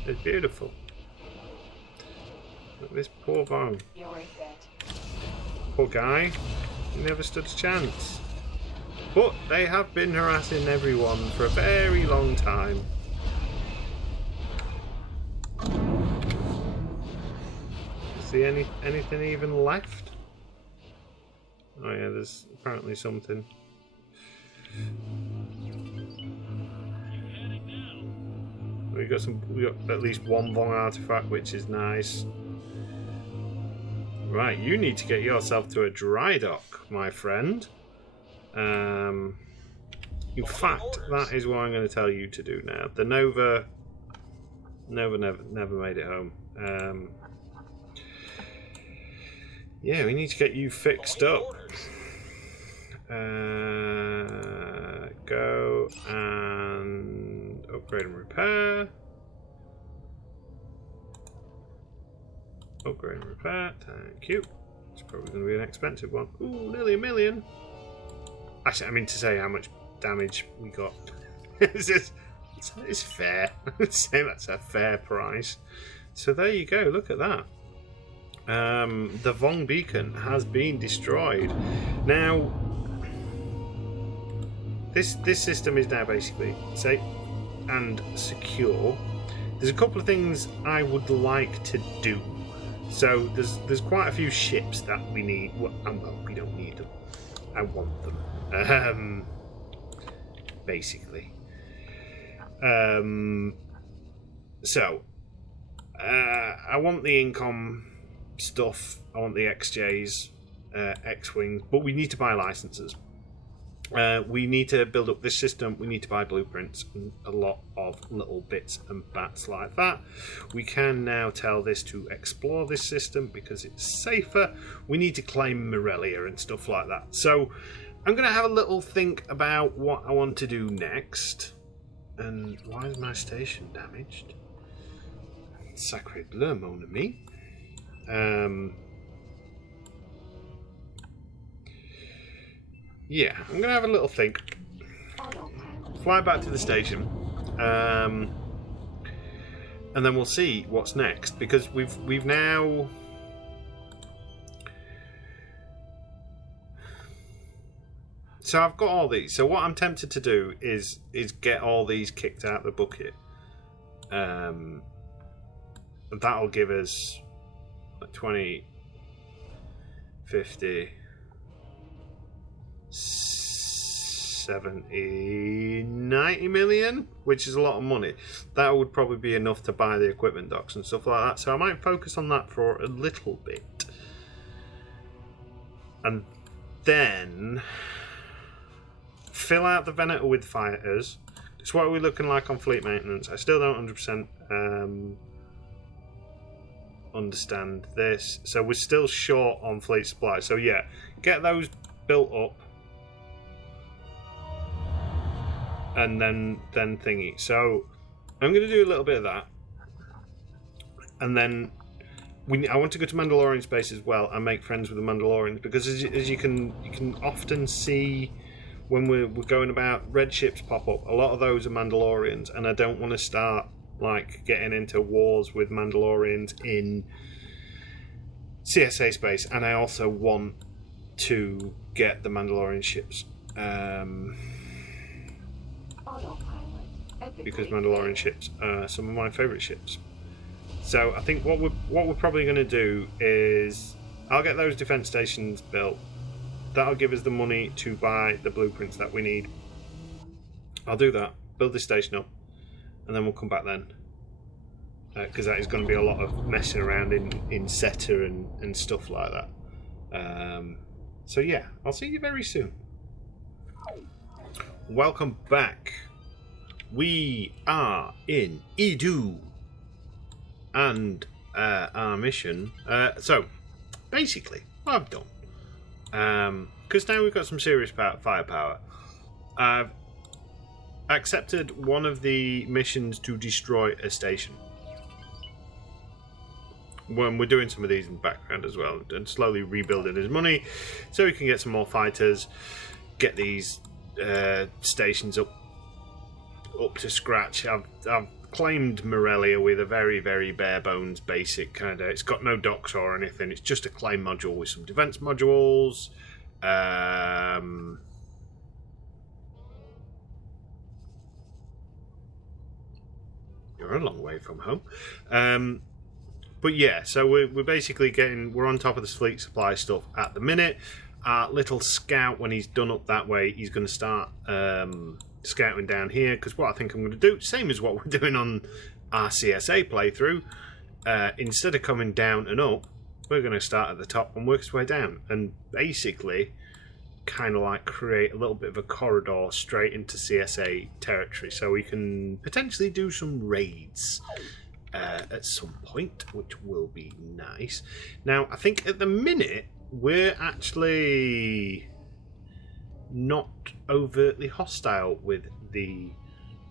It's beautiful. Look at this poor Vong. You're set. Poor guy. He never stood a chance. But they have been harassing everyone for a very long time. See anything even left? Oh yeah, there's apparently something. We got at least one Vong artifact, which is nice. Right, you need to get yourself to a dry dock, my friend. In fact, that is what I'm going to tell you to do now. The Nova never made it home. Yeah, we need to get you fixed up. Go and upgrade and repair. Upgrade and repair. Thank you. It's probably going to be an expensive one. Ooh, nearly $1 million. Actually, I mean to say how much damage we got. It's fair. I'd say that's a fair price. So there you go. Look at that. The Vong beacon has been destroyed. Now, this system is now basically safe and secure. There's a couple of things I would like to do. So there's quite a few ships that we need. Well, we don't need them. I want them. Basically. So I want the Incom stuff. I want the XJs, X-Wings, but we need to buy licenses. We need to build up this system. We need to buy blueprints and a lot of little bits and bats like that. We can now tell this to explore this system because it's safer. We need to claim Morelia and stuff like that. So I'm going to have a little think about what I want to do next. And why is my station damaged? Sacre bleu, mon ami. Yeah, I'm going to have a little think. Fly back to the station. And then we'll see what's next. Because we've now... So I've got all these. So what I'm tempted to do is get all these kicked out of the bucket. That'll give us 20, 50, 70, 90 million, which is a lot of money. That would probably be enough to buy the equipment docks and stuff like that. So I might focus on that for a little bit. And then fill out the Venator with fighters. It's what are we looking like on fleet maintenance? I still don't 100% understand this. So we're still short on fleet supply. So yeah, get those built up. And then thingy. So I'm going to do a little bit of that. And then I want to go to Mandalorian space as well and make friends with the Mandalorians. Because as you can often see when we're going about, red ships pop up. A lot of those are Mandalorians, and I don't want to start like getting into wars with Mandalorians in CSA space. And I also want to get the Mandalorian ships, because Mandalorian ships are some of my favourite ships. So I think what we're probably going to do is I'll get those defence stations built. That'll give us the money to buy the blueprints that we need. I'll do that, build this station up, and then we'll come back then. Because that is going to be a lot of messing around in Seta and stuff like that. So yeah, I'll see you very soon. Welcome back. We are in Edu. And our mission. So, basically, what I've done, because now we've got some serious firepower, I've accepted one of the missions to destroy a station. When we're doing some of these in the background as well, and slowly rebuilding his money, so he can get some more fighters, get these stations up to scratch. I've claimed Morelia with a very, very bare bones basic kind of. It's got no docks or anything. It's just a claim module with some defense modules. You're a long way from home. But yeah, so we're basically we're on top of this fleet supply stuff at the minute. Our little scout, when he's done up that way, he's going to start scouting down here, because what I think I'm going to do, same as what we're doing on our CSA playthrough, instead of coming down and up, we're going to start at the top and work its way down, and basically kind of like create a little bit of a corridor straight into CSA territory, so we can potentially do some raids at some point, which will be nice. Now, I think at the minute we're actually not overtly hostile with the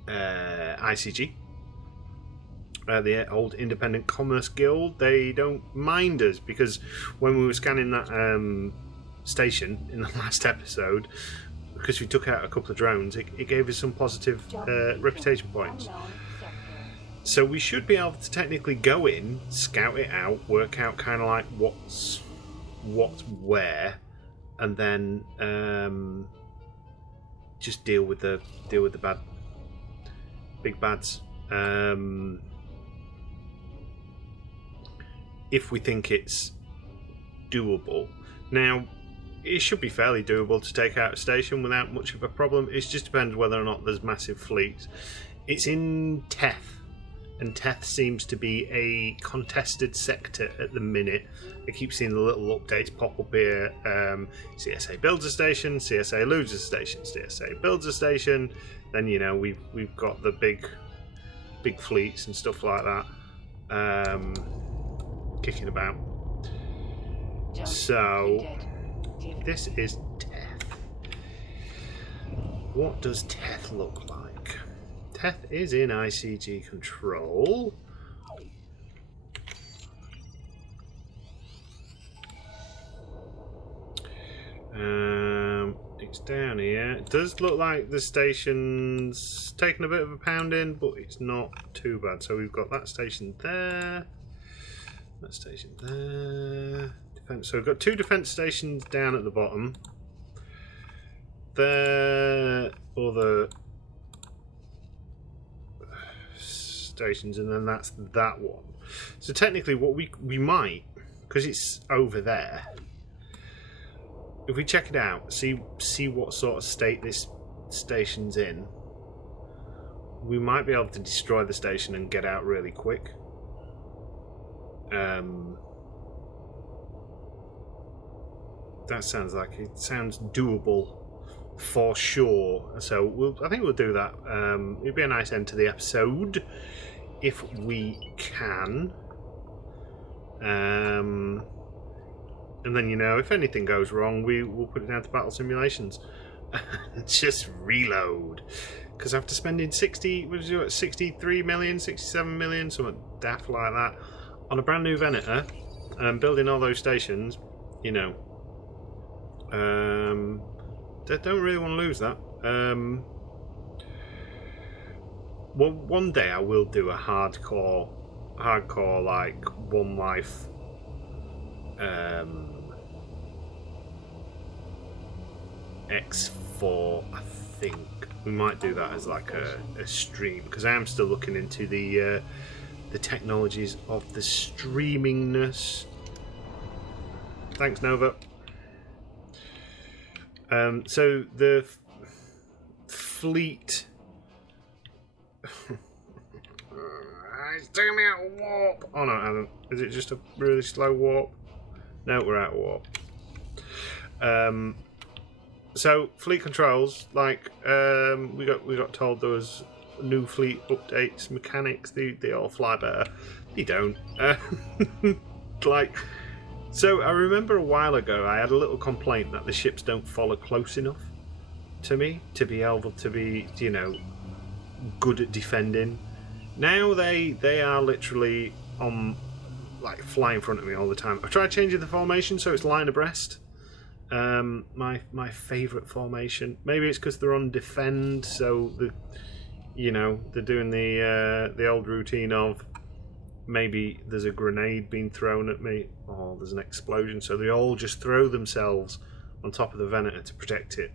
ICG, the old Independent Commerce Guild. They don't mind us, because when we were scanning that station in the last episode, because we took out a couple of drones, it gave us some positive reputation points. So we should be able to technically go in, scout it out, work out kind of like what's where, and then just deal with the big bads. If we think it's doable. Now, it should be fairly doable to take out a station without much of a problem. It just depends whether or not there's massive fleets. It's in Teth, and Teth seems to be a contested sector at the minute. I keep seeing the little updates pop up here. CSA builds a station, CSA loses a station, CSA builds a station. Then, you know, we've got the big fleets and stuff like that kicking about. So this is Teth. What does Teth look like? Teth is in ICG control. It's down here. It does look like the station's taken a bit of a pounding, but it's not too bad. So we've got that station there. That station there. Defense. So we've got two defense stations down at the bottom. There, other stations, and then that's that one. So technically, what we might, because it's over there, if we check it out, see what sort of state this station's in, we might be able to destroy the station and get out really quick. That sounds doable for sure. So I think we'll do that. It'd be a nice end to the episode if we can. And then, you know, if anything goes wrong, we'll put it down to battle simulations. Just reload. Because after spending 63 million, 67 million, something daft like that, on a brand new Venator, building all those stations, you know, they don't really want to lose that. Well, one day I will do a hardcore like one life X4. I think we might do that as like a stream, because I am still looking into the technologies of the streamingness. Thanks, Nova. So the fleet. It's taking me out of warp. Oh no, it hasn't. Is it just a really slow warp? No, we're out of warp. So fleet controls, like we got told there was new fleet updates, mechanics. They all fly better. They don't. Like, so I remember a while ago I had a little complaint that the ships don't follow close enough to me to be able to be, you know, good at defending. Now they are literally on, like, fly in front of me all the time. I've tried changing the formation so it's line abreast. My favourite formation. Maybe it's because they're on defend, so they're doing the old routine of maybe there's a grenade being thrown at me or there's an explosion, so they all just throw themselves on top of the Venator to protect it.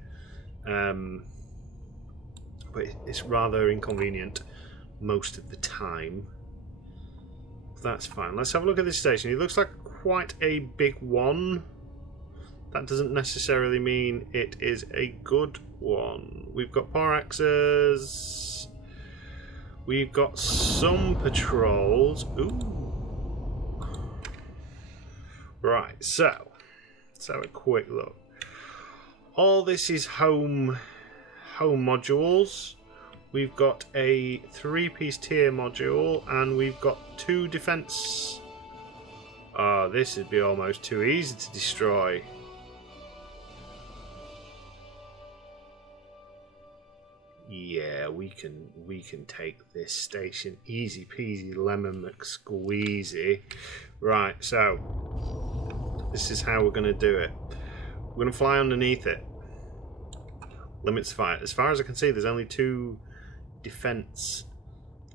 But it's rather inconvenient most of the time. That's fine. Let's have a look at this station. It looks like quite a big one. That doesn't necessarily mean it is a good one. We've got Poraxes. We've got some patrols. Ooh. Right, so let's have a quick look. All this is home modules. We've got a 3-piece tier module, and we've got 2 defense. Oh, this would be almost too easy to destroy. Yeah, we can take this station easy peasy lemon McSqueezy. Right, so this is how we're going to do it. We're going to fly underneath it. Limits fire. As far as I can see, there's only 2 defense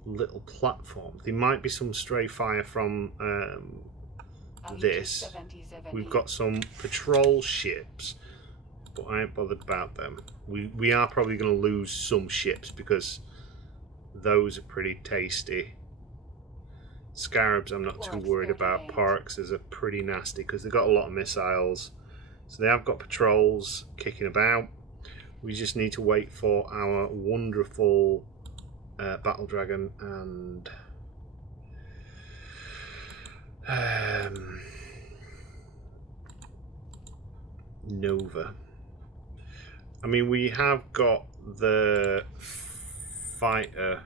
little platforms. There might be some stray fire from this. We've got some patrol ships, but I ain't bothered about them. We are probably going to lose some ships because those are pretty tasty. Scarabs I'm not too worried about. Poraxes are pretty nasty because they've got a lot of missiles. So they have got patrols kicking about. We just need to wait for our wonderful Battle Dragon and Nova. I mean, we have got the fighter.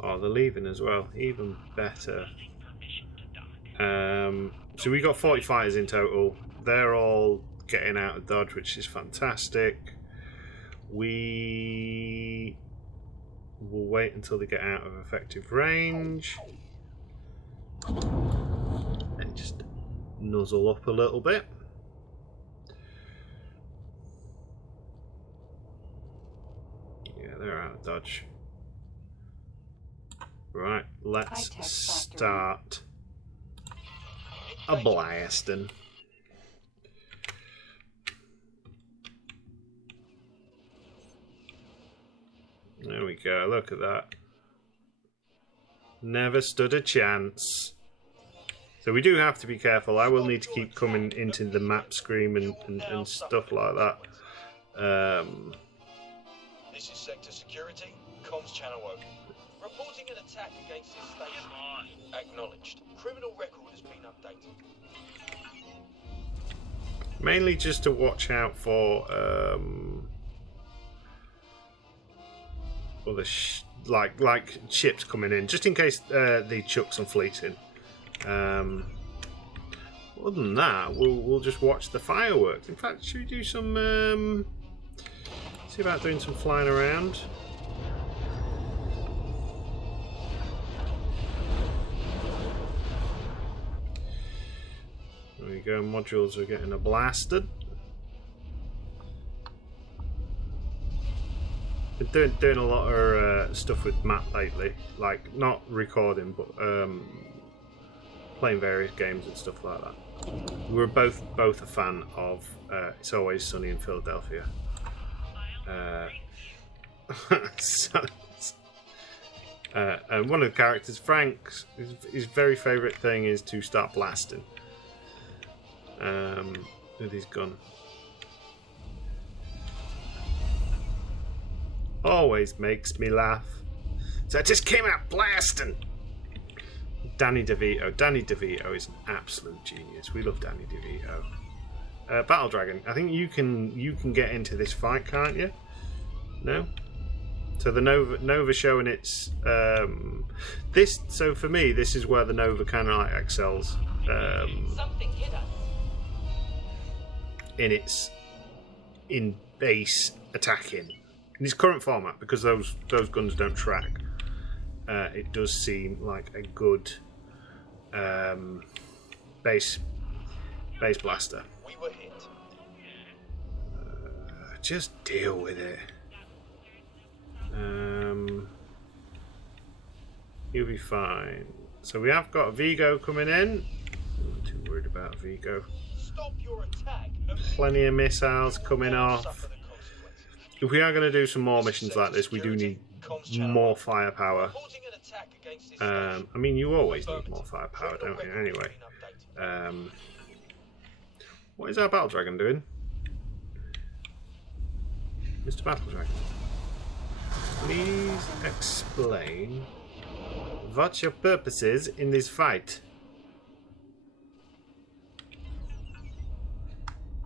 Oh, they're leaving as well. Even better. So we got 40 fighters in total. They're all getting out of dodge, which is fantastic. We will wait until they get out of effective range and just nuzzle up a little bit. Yeah, they're out of dodge. Right, let's start a blasting. There we go, look at that. Never stood a chance. So we do have to be careful. I will need to keep coming into the map screen and stuff like that. This is Sector Security. Comms channel open. Reporting an attack against this station. Acknowledged. Criminal record has been updated. Mainly just to watch out for other like ships coming in, just in case they chuck some fleet in. Other than that, we'll just watch the fireworks. In fact, should we do some see about doing some flying around? There we go, modules are getting blasted. Been doing a lot of stuff with Matt lately, like not recording, but playing various games and stuff like that. We're both a fan of It's Always Sunny in Philadelphia. And one of the characters, Frank, his very favourite thing is to start blasting with his gun. Always makes me laugh. So I just came out blasting. Danny DeVito. Danny DeVito is an absolute genius. We love Danny DeVito. Battle Dragon. I think you can get into this fight, can't you? No. So the Nova showing its this. So for me, this is where the Nova kind of like excels Something hit us. in base attacking in its current format, because those guns don't track. It does seem like a good base blaster. We were hit. Just deal with it. You'll be fine. So we have got Vigo coming in. I'm not too worried about Vigo. Stop your attack. Plenty of missiles coming off. If we are going to do some more missions like this, we do need more firepower. Reporting an attack against this I mean, you always need more firepower, don't you? Anyway. What is our Battle Dragon doing? Mr. Battle Dragon, please explain what your purpose is in this fight.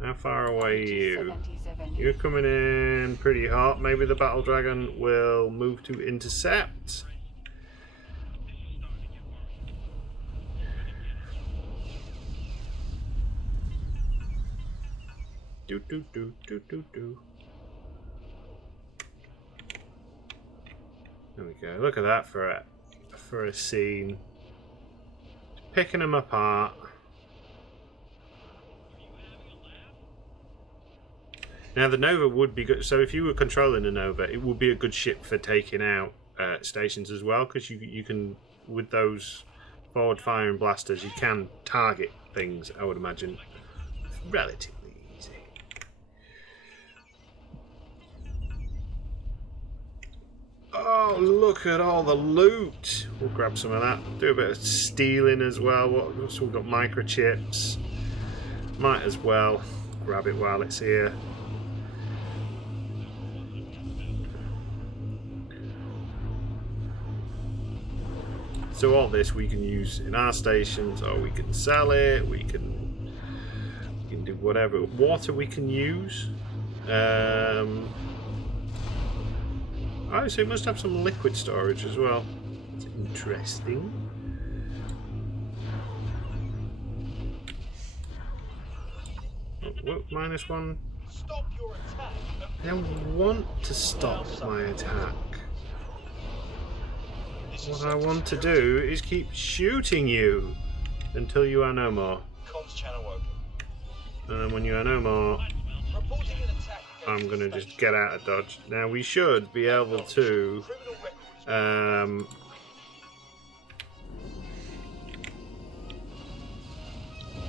How far away are you? 77 You're coming in pretty hot. Maybe the Battle Dragon will move to intercept. Do. There we go. Look at that for a scene. Picking them apart. Now the Nova would be good. So if you were controlling the Nova, it would be a good ship for taking out stations as well, because you can, with those forward firing blasters, you can target things. I would imagine relatively easy. Oh, look at all the loot! We'll grab some of that. Do a bit of stealing as well. So we've got microchips. Might as well grab it while it's here. So all this we can use in our stations, or we can sell it. We can do whatever. Water we can use. Oh, so it must have some liquid storage as well. That's interesting. Oh, -1. Stop your attack. I don't want to stop my attack. What I want to do is keep shooting you until you are no more. Comms channel open. And then when you are no more, Reporting an attack against I'm going to this just get out of dodge. Now we should be able to criminal record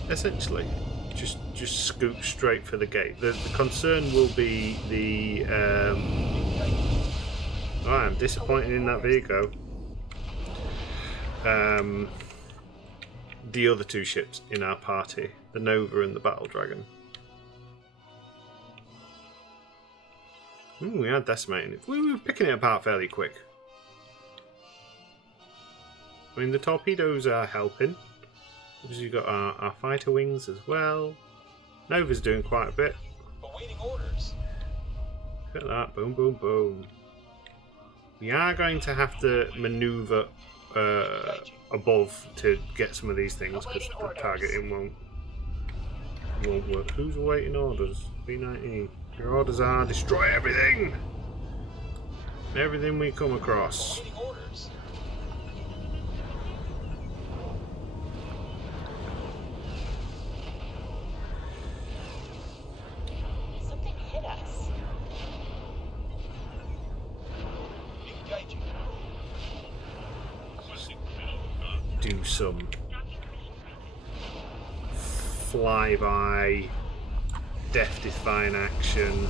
is essentially just scoop straight for the gate. The concern will be the oh, I'm disappointed in that Vigo. The other two ships in our party, the Nova and the Battle Dragon. Ooh, we are decimating it. We were picking it apart fairly quick. I mean, the torpedoes are helping. Because you've got our fighter wings as well. Nova's doing quite a bit. awaiting orders. Look at that. Boom, boom, boom. We are going to have to maneuver above to get some of these things, because the targeting won't work. Who's awaiting orders? B-19. Your orders are destroy everything! Everything we come across. Awaiting orders. Something hit us. Engaging. Do some flyby, death-defying action.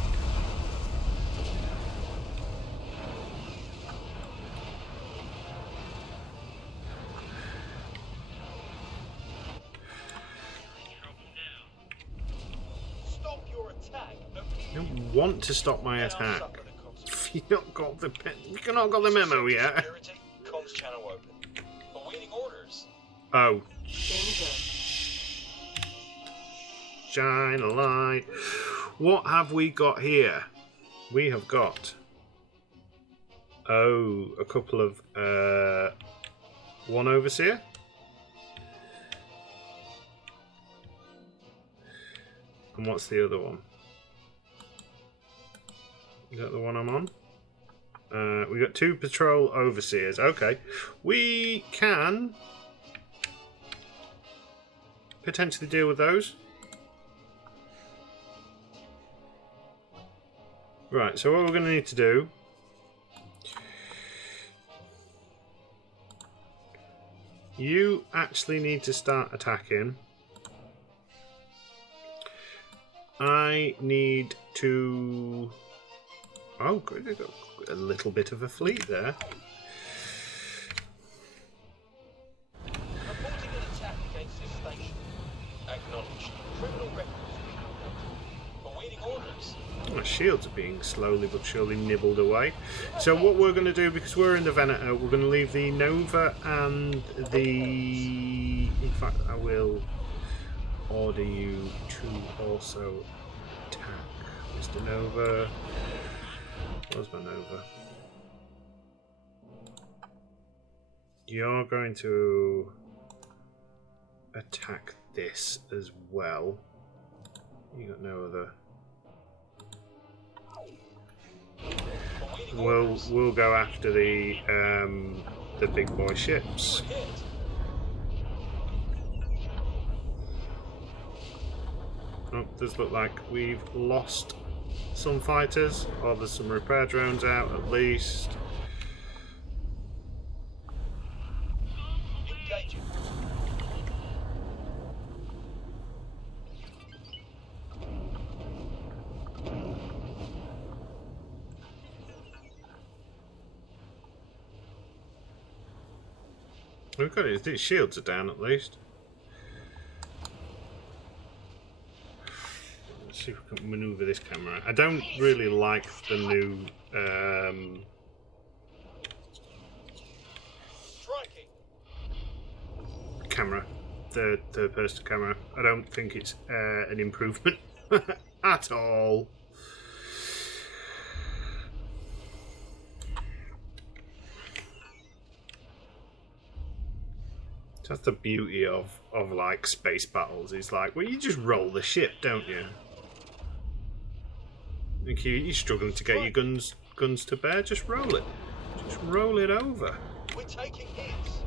Stop your attack. I don't want to stop my attack. You not got the memo yet. Security, comms channel open. Awaiting orders. Oh. Danger. shine a light. What have we got here? We have got a couple of one overseer. And what's the other one? Is that the one I'm on? We got 2 patrol overseers. Okay, we can potentially deal with those. Right, so what we're going to need to do you actually need to start attacking. I need to... Oh, good, they've got a little bit of a fleet there. Reporting an attack against this station. Acknowledged. Criminal records being updated. Awaiting orders. My shields are being slowly but surely nibbled away. So what we're going to do, because we're in the Venator, we're going to leave the Nova and the... In fact, I will order you to also attack. Mr. Nova. Where's my Nova? You're going to attack this as well. You got no other... We'll go after the big boy ships. Oh, does look like we've lost some fighters, or there's some repair drones out at least. Engaging. We've got it. These shields are down at least. Let's see if we can maneuver this camera. I don't really like the new Striking. camera, the third-person camera. I don't think it's an improvement at all. That's the beauty of like space battles. Is like, well, you just roll the ship, don't you? Like you're struggling to get your guns to bear. Just roll it. Just roll it over. We're taking hits.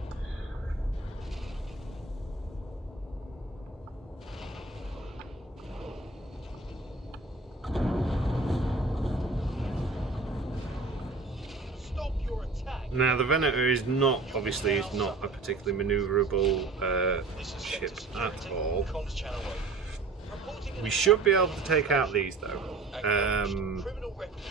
Stop your attack. Now the Venator is not, obviously, is not a particularly manoeuvrable ship at all. Comms channel open. Reporting an We should be able to take out these though. Criminal records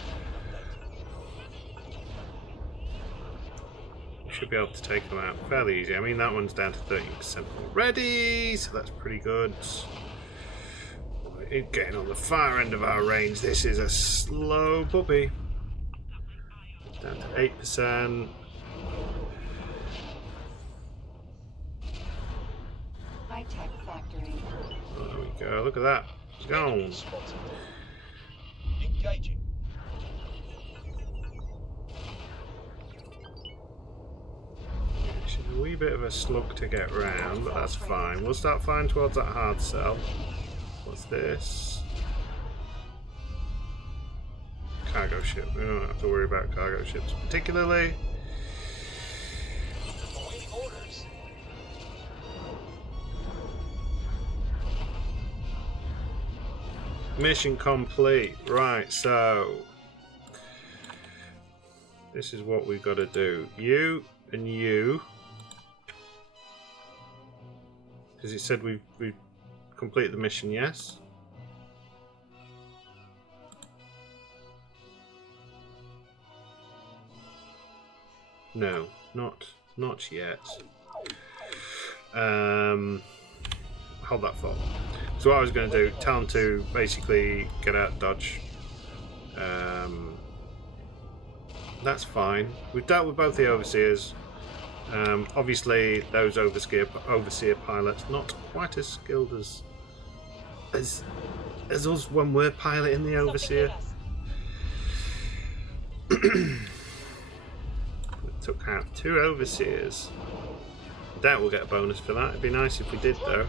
We should be able to take them out fairly easy. I mean, that one's down to 13% already, so that's pretty good. It's getting on the far end of our range. This is a slow puppy. Down to 8%. High-tech factory. Oh, there we go. Look at that. It's gone. spotted. Engaging. It's a wee bit of a slug to get round, but that's fine. We'll start flying towards that hard cell. What's this? Cargo ship. We don't have to worry about cargo ships particularly. Awaiting orders. Mission complete. Right, so this is what we've got to do. You and you, because it said we've completed the mission. Yes. No, not yet. Hold that thought. So what I was going to do, tell them to basically get out, dodge. That's fine. We've dealt with both the overseers. Obviously, those overseer pilots not quite as skilled as as us when we're piloting the Something Overseer. hit us. We took out 2 Overseers. I doubt we'll get a bonus for that. It'd be nice if we did, though.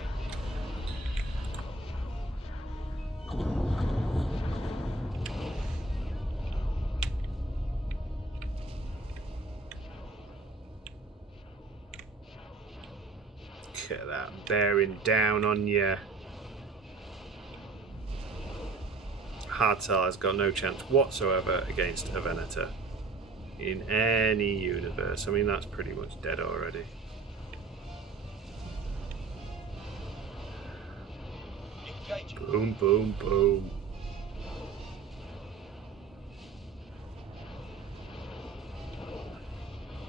Look at that, bearing down on you. Hard Cell has got no chance whatsoever against a Venator in any universe. I mean, that's pretty much dead already. Engaging. Boom, boom, boom.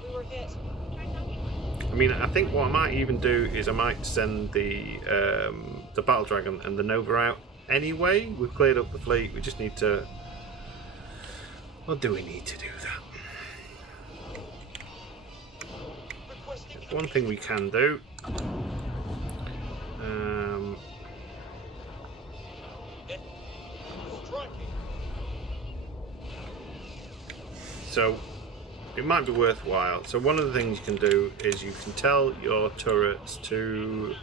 We were hit. I mean, I think what I might even do is I might send the Battle Dragon and the Nova out anyway. We've cleared up the fleet. We just need to. Or do we need to do that? Requesting One thing we can do. striking. So it might be worthwhile. So one of the things you can do is you can tell your turrets to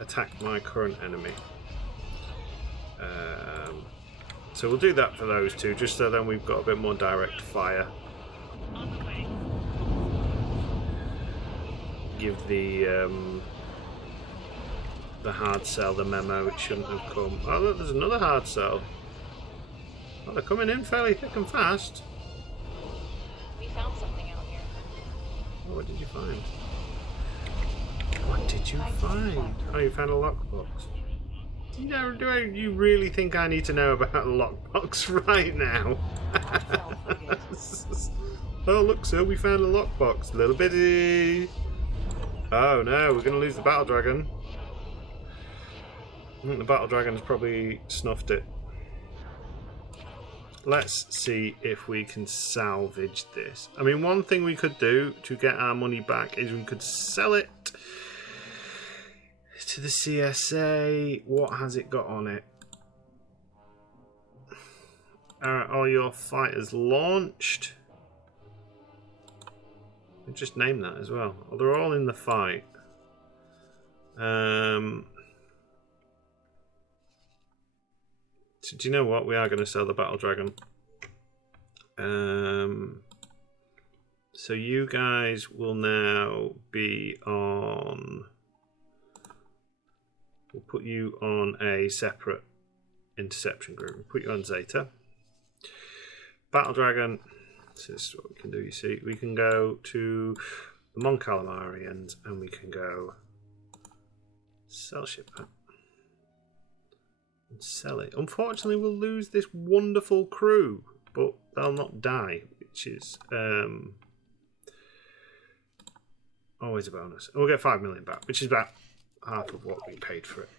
attack my current enemy. So we'll do that for those two, just so then we've got a bit more direct fire. Give the hard cell the memo. It shouldn't have come. Oh look, there's another hard cell. Oh, they're coming in fairly thick and fast. We found something out here. Oh, what did you find? What did you find? Oh, you found a lockbox. Do you really think I need to know about a lockbox right now? Oh, look, sir, we found a lockbox. Little bitty. Oh no, we're going to lose the Battle Dragon. I think the Battle Dragon's probably snuffed it. Let's see if we can salvage this. I mean, one thing we could do to get our money back is we could sell it to the CSA. What has it got on it? Are your fighters launched? Just name that as well. Oh, they're all in the fight. So do you know what? We are going to sell the Battle Dragon. So you guys will now be on. We'll put you on a separate interception group. We'll put you on Zeta. Battle Dragon. So this is what we can do, you see. We can go to the Mon Calamarians and we can go sell shipper. And sell it. Unfortunately, we'll lose this wonderful crew, but they'll not die, which is always a bonus. And we'll get 5 million back, which is about half of what we paid for it.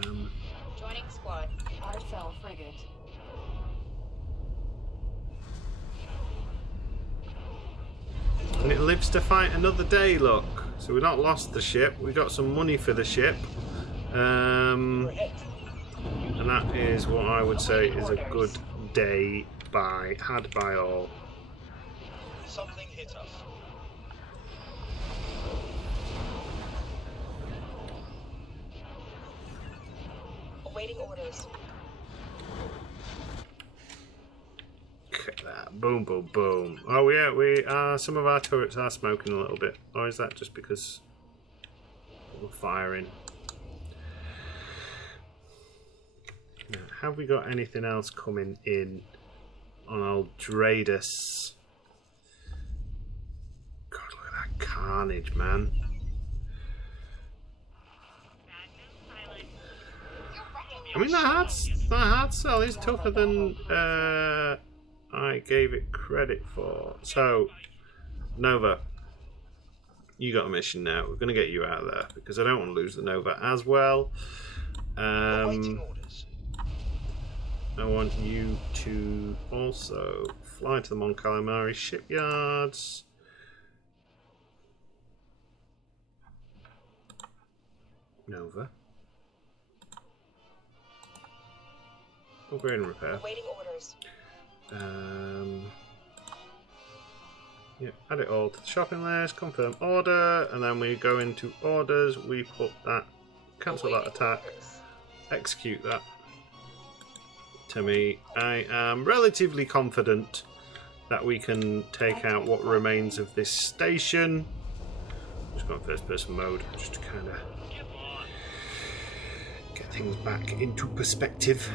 Joining squad. Arcel frigate. And it lives to fight another day, look. So we've not lost the ship. We got some money for the ship. And that is what I would say is a good day had by all. Something hit us. Awaiting orders. Look at that. Boom, boom, boom. Oh yeah, we are. Some of our turrets are smoking a little bit. Or is that just because we're firing? Now, have we got anything else coming in on old Dradus? God, look at that carnage, man. I mean, that hard cell is tougher than I gave it credit for. So, Nova, you got a mission now. We're going to get you out of there because I don't want to lose the Nova as well. Awaiting orders. I want you to also fly to the Mon Calamari shipyards. Nova. Upgrade and repair. Awaiting orders. Yeah, add it all to the shopping list, confirm order, and then we go into orders, we put that, cancel that attack, execute that. To me, I am relatively confident that we can take out what remains of this station. Just got first person mode, just to kind of get things back into perspective.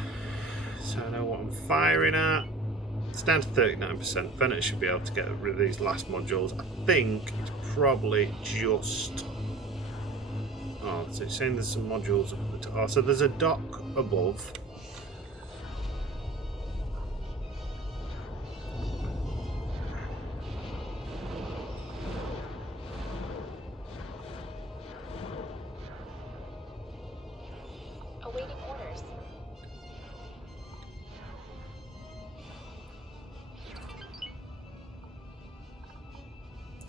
So I know what I'm firing at. It's down to 39%. Venator should be able to get rid of these last modules. I think it's probably just... Oh, so it's saying there's some modules up at the top. Oh, so there's a dock above. Awaiting orders.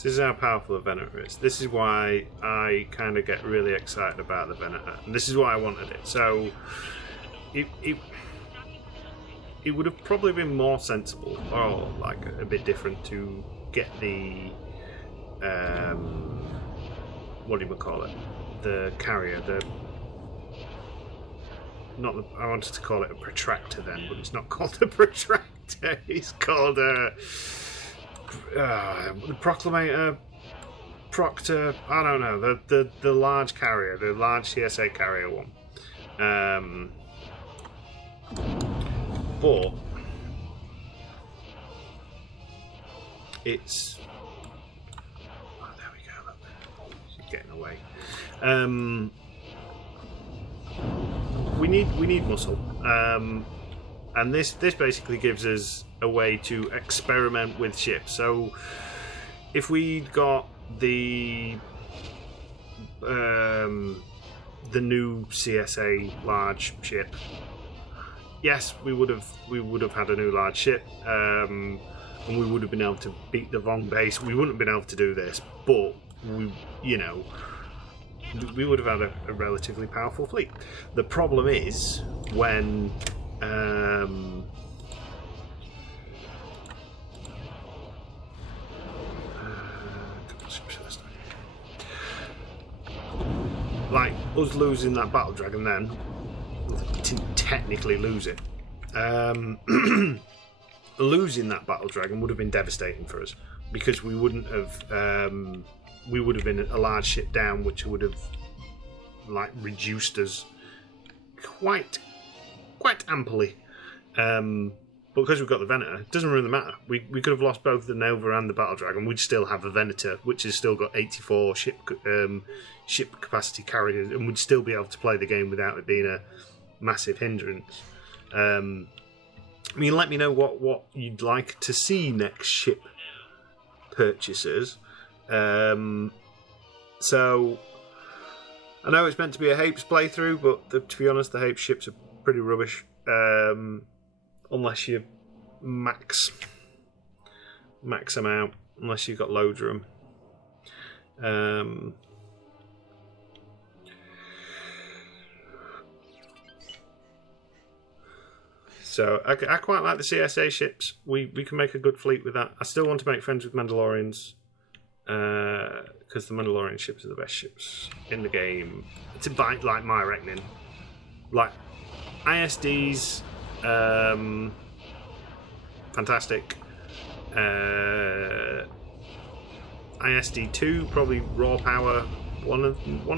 This is how powerful the Venator is. This is why I kind of get really excited about the Venator. And this is why I wanted it. So, it would have probably been more sensible, or like a bit different, to get the, what do you call it? The carrier, I wanted to call it a protractor then, but it's not called a protractor. It's called a... the Proclamator, Proctor, I don't know, the large carrier, the large CSA carrier one. But it's... Oh, there we go, look. She's getting away. We need muscle. And this basically gives us a way to experiment with ships. So if we'd got the new CSA large ship, yes, we would have had a new large ship, and we would have been able to beat the Vong base. We wouldn't have been able to do this, but we would have had a relatively powerful fleet. The problem is when like us losing that battle dragon, then didn't technically lose it. Losing that battle dragon would have been devastating for us, because we wouldn't have we would have been a large ship down, which would have like reduced us quite amply. But because we've got the Venator, it doesn't really matter. We could have lost both the Nova and the Battle Dragon. We'd still have a Venator, which has still got 84 ship capacity carriers, and we'd still be able to play the game without it being a massive hindrance. I mean, let me know what you'd like to see next ship purchases. So I know it's meant to be a Hapes playthrough, but to be honest, the Hapes ships are pretty rubbish. Unless you max them out, unless you've got loads of them. So I quite like the CSA ships. We can make a good fleet with that. I still want to make friends with Mandalorians, because the Mandalorian ships are the best ships in the game. To bite like my reckoning, like ISDs. Fantastic. ISD2 probably raw power, one of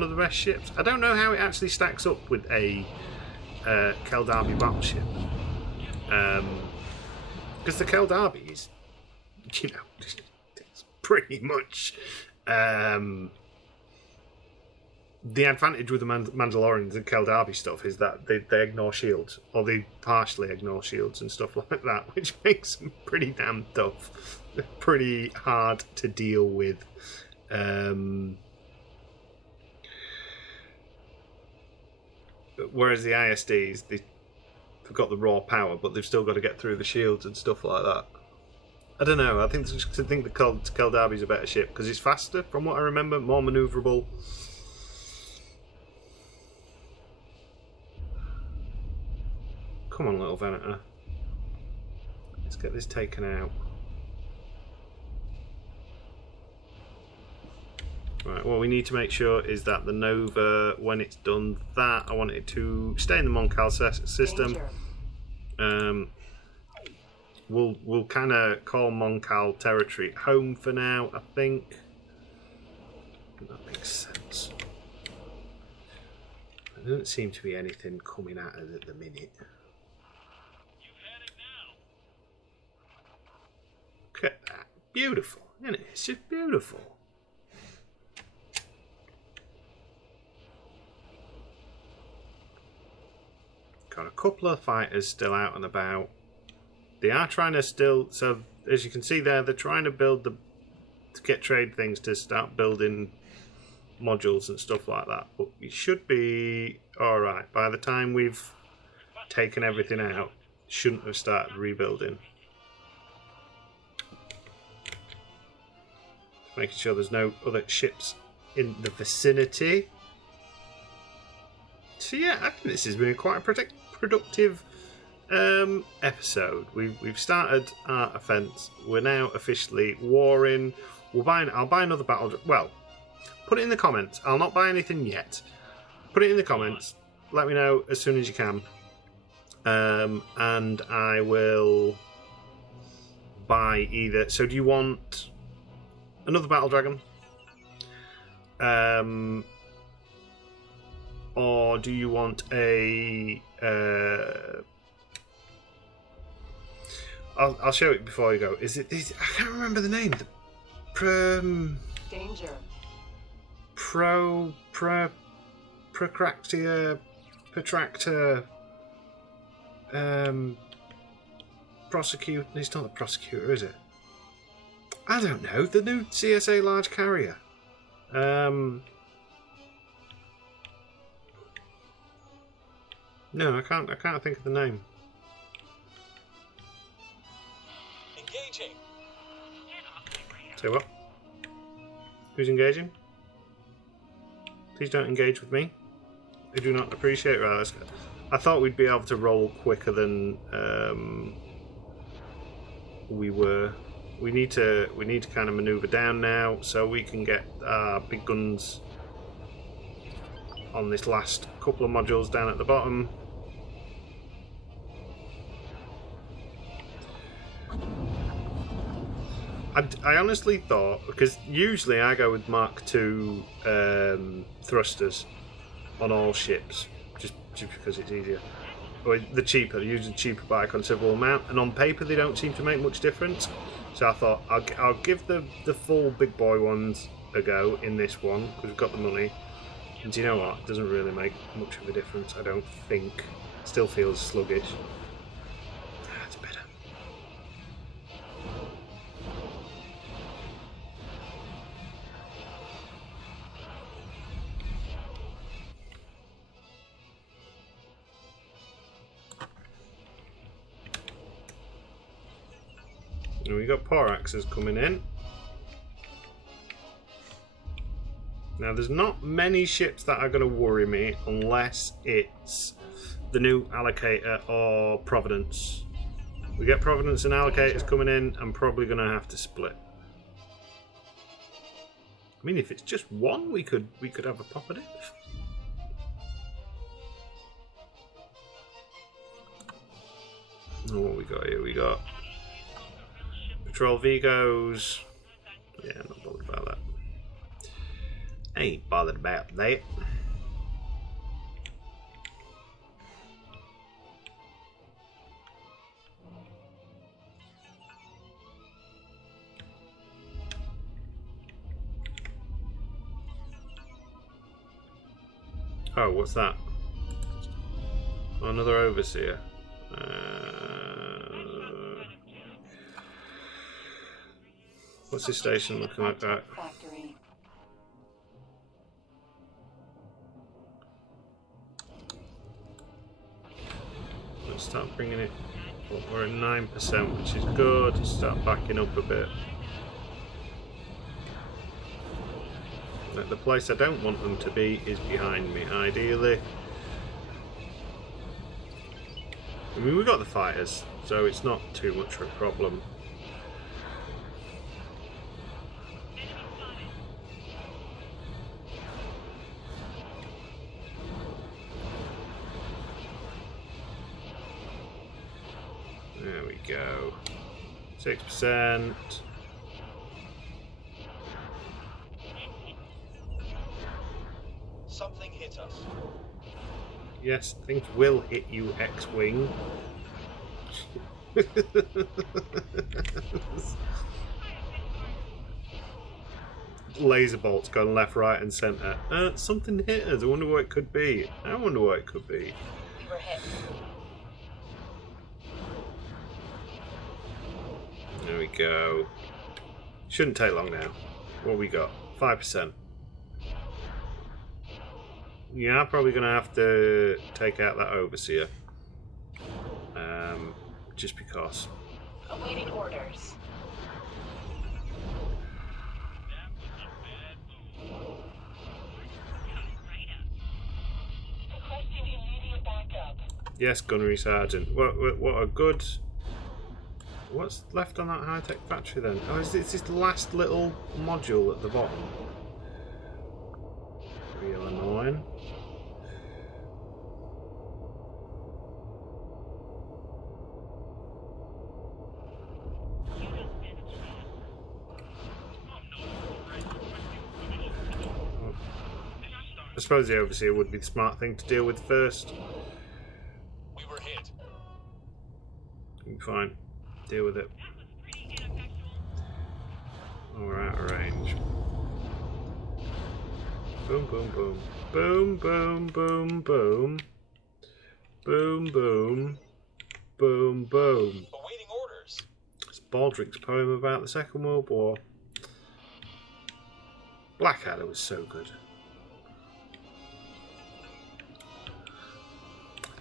the best ships. I don't know how it actually stacks up with a Kel Darby battleship, because the Kel Darby is, it's pretty much the advantage with the Mandalorians and Kel Darby stuff is that they ignore shields, or they partially ignore shields and stuff like that, which makes them pretty damn tough. They're pretty hard to deal with. Whereas the ISDs, they've got the raw power, but they've still got to get through the shields and stuff like that. I don't know. I think the Kel Darby's a better ship because it's faster, from what I remember, more manoeuvrable. Come on, little Venator. Let's get this taken out. Right, what we need to make sure is that the Nova, when it's done that, I want it to stay in the Moncal system. We'll kind of call Moncal territory home for now, I think. That makes sense. There doesn't seem to be anything coming at us at the minute. Look at that. Beautiful, isn't it? It's just beautiful. Got a couple of fighters still out and about. They are trying to still, so as you can see there, they're trying to build to get trade things to start building modules and stuff like that. But we should be alright. By the time we've taken everything out, shouldn't have started rebuilding. Making sure there's no other ships in the vicinity. So yeah, I think this has been quite a productive episode. We've started our offence. We're now officially warring. I'll buy another battle. Well, put it in the comments. I'll not buy anything yet. Put it in the comments. Let me know as soon as you can, and I will buy either. So, do you want another battle dragon? Or do you want a... I'll show it before you go. Is it... I can't remember the name. Danger. Procractia... Protractor... Prosecute... It's not the prosecutor, is it? I don't know. The new CSA large carrier. No, I can't think of the name. Engaging. Say what? Who's engaging? Please don't engage with me. I do not appreciate it. Right, let's go. I thought we'd be able to roll quicker than we were. We need to kind of maneuver down now so we can get our big guns on this last couple of modules down at the bottom. I honestly thought, because usually I go with Mark II thrusters on all ships, just because it's easier. Or the cheaper, use the cheaper by a considerable amount, and on paper they don't seem to make much difference. So I thought I'll give the full big boy ones a go in this one because we've got the money. And do you know what? It doesn't really make much of a difference, I don't think. It still feels sluggish. That's better. And we got Poraxes coming in. Now, there's not many ships that are going to worry me unless it's the new Allocator or Providence. We get Providence and Allocators coming in, I'm probably going to have to split. I mean, if it's just one, we could have a pop at it. Oh, what we got here? We got Patrol Vigos. Yeah, not bothered about that. Ain't bothered about that. Oh, what's that? Oh, another overseer. What's his station looking like that? Factory. Let's start bringing it. Well, we're at 9%, which is good. Start backing up a bit. Like, the place I don't want them to be is behind me, ideally. I mean, we got the fighters, so it's not too much of a problem. There we go. 6%. Something hit us. Yes, things will hit you, X-Wing. Laser bolts going left, right, and centre. Something hit us. I wonder what it could be. I wonder what it could be. We were hit. There we go. Shouldn't take long now. What we got? 5%. Yeah, I'm probably going to have to take out that overseer. Just because. Awaiting orders. Requesting immediate backup. Yes, Gunnery Sergeant. What a good... What's left on that high-tech factory then? Oh, it's this last little module at the bottom. Real annoying. I suppose the Overseer would be the smart thing to deal with first. We were hit. Fine. Deal with it. Oh, we're out of range. Boom, boom, boom. Boom, boom, boom, boom. Boom, boom. Boom, boom. Awaiting orders. It's Baldric's poem about the Second World War. Blackadder was so good.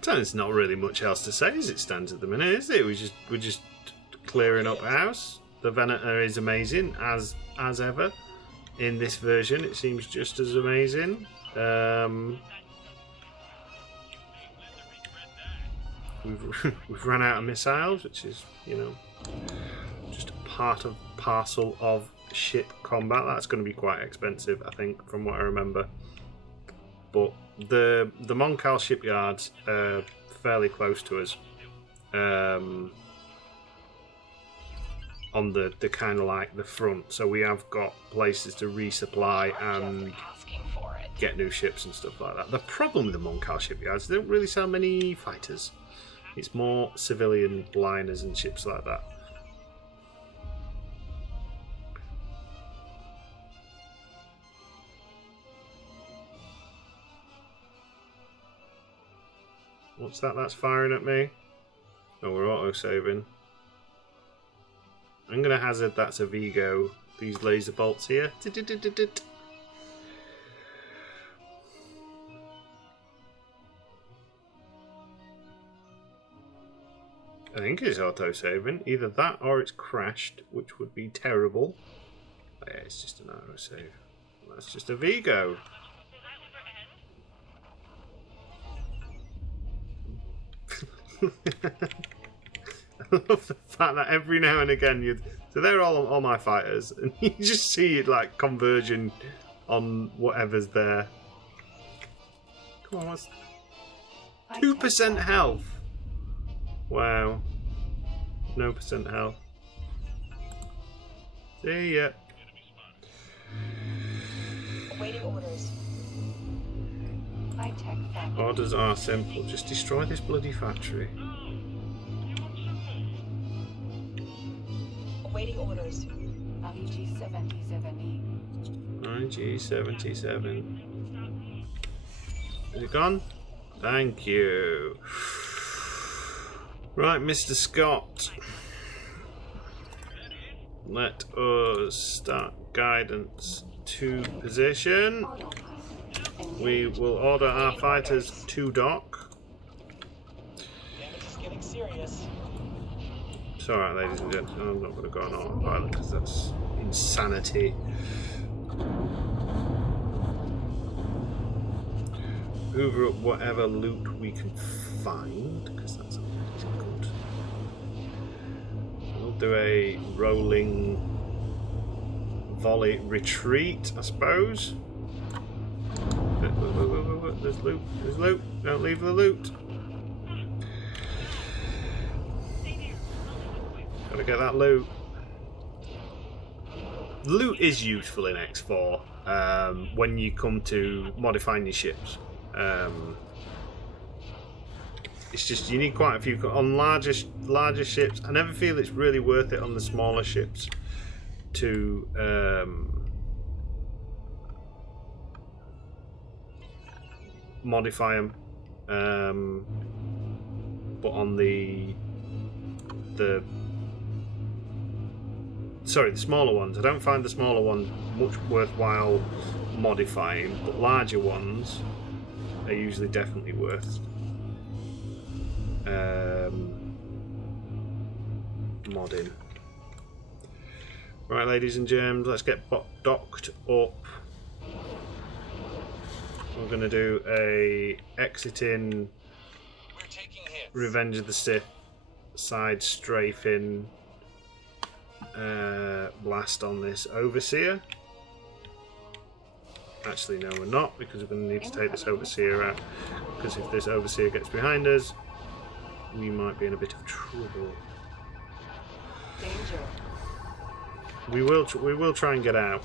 There's not really much else to say as it stands at the minute, is it? We're just clearing up house. The Venator is amazing as ever. In this version, it seems just as amazing. We've run out of missiles, which is, you know, just a parcel of ship combat. That's going to be quite expensive, I think, from what I remember. But the Moncal shipyards are fairly close to us. On the kind of like the front, so we have got places to resupply and get new ships and stuff like that. The problem with the Moncal shipyards, they don't really sell many fighters. It's more civilian liners and ships like that. What's that? That's firing at me. Oh, we're auto-saving. I'm going to hazard that's a Vigo. These laser bolts here. I think it's auto-saving. Either that or it's crashed, which would be terrible. Oh, yeah, it's just an auto-save. That's just a Vigo. I love the fact that every now and again so they're all my fighters, and you just see it like conversion on whatever's there. Come on, what's 2% health? Wow, no percent health. See ya. Awaiting orders. High-tech factory. Orders are simple. Just destroy this bloody factory. Awaiting orders. IG-77E. IG-77. Is it gone? Thank you. Right, Mr. Scott. Let us start guidance to position. We will order our fighters to dock. Damage is getting serious. It's alright, ladies and gentlemen. I'm not going to go on autopilot because that's insanity. Hoover up whatever loot we can find, because that's do a rolling volley retreat, I suppose. There's loot. There's loot. Don't leave the loot. Gotta get that loot. Loot is useful in X4 when you come to modifying your ships. It's just you need quite a few on larger ships. I never feel it's really worth it on the smaller ships to modify them. But on the smaller ones, I don't find the smaller ones much worthwhile modifying, but larger ones are usually definitely worth modding. Right, ladies and germs, let's get docked up. We're going to do a exiting Revenge of the Sith side strafing blast on this Overseer. Actually, no, we're not, because we're going to need to take this Overseer out. Because if this Overseer gets behind us, we might be in a bit of trouble. Danger. We will try and get out.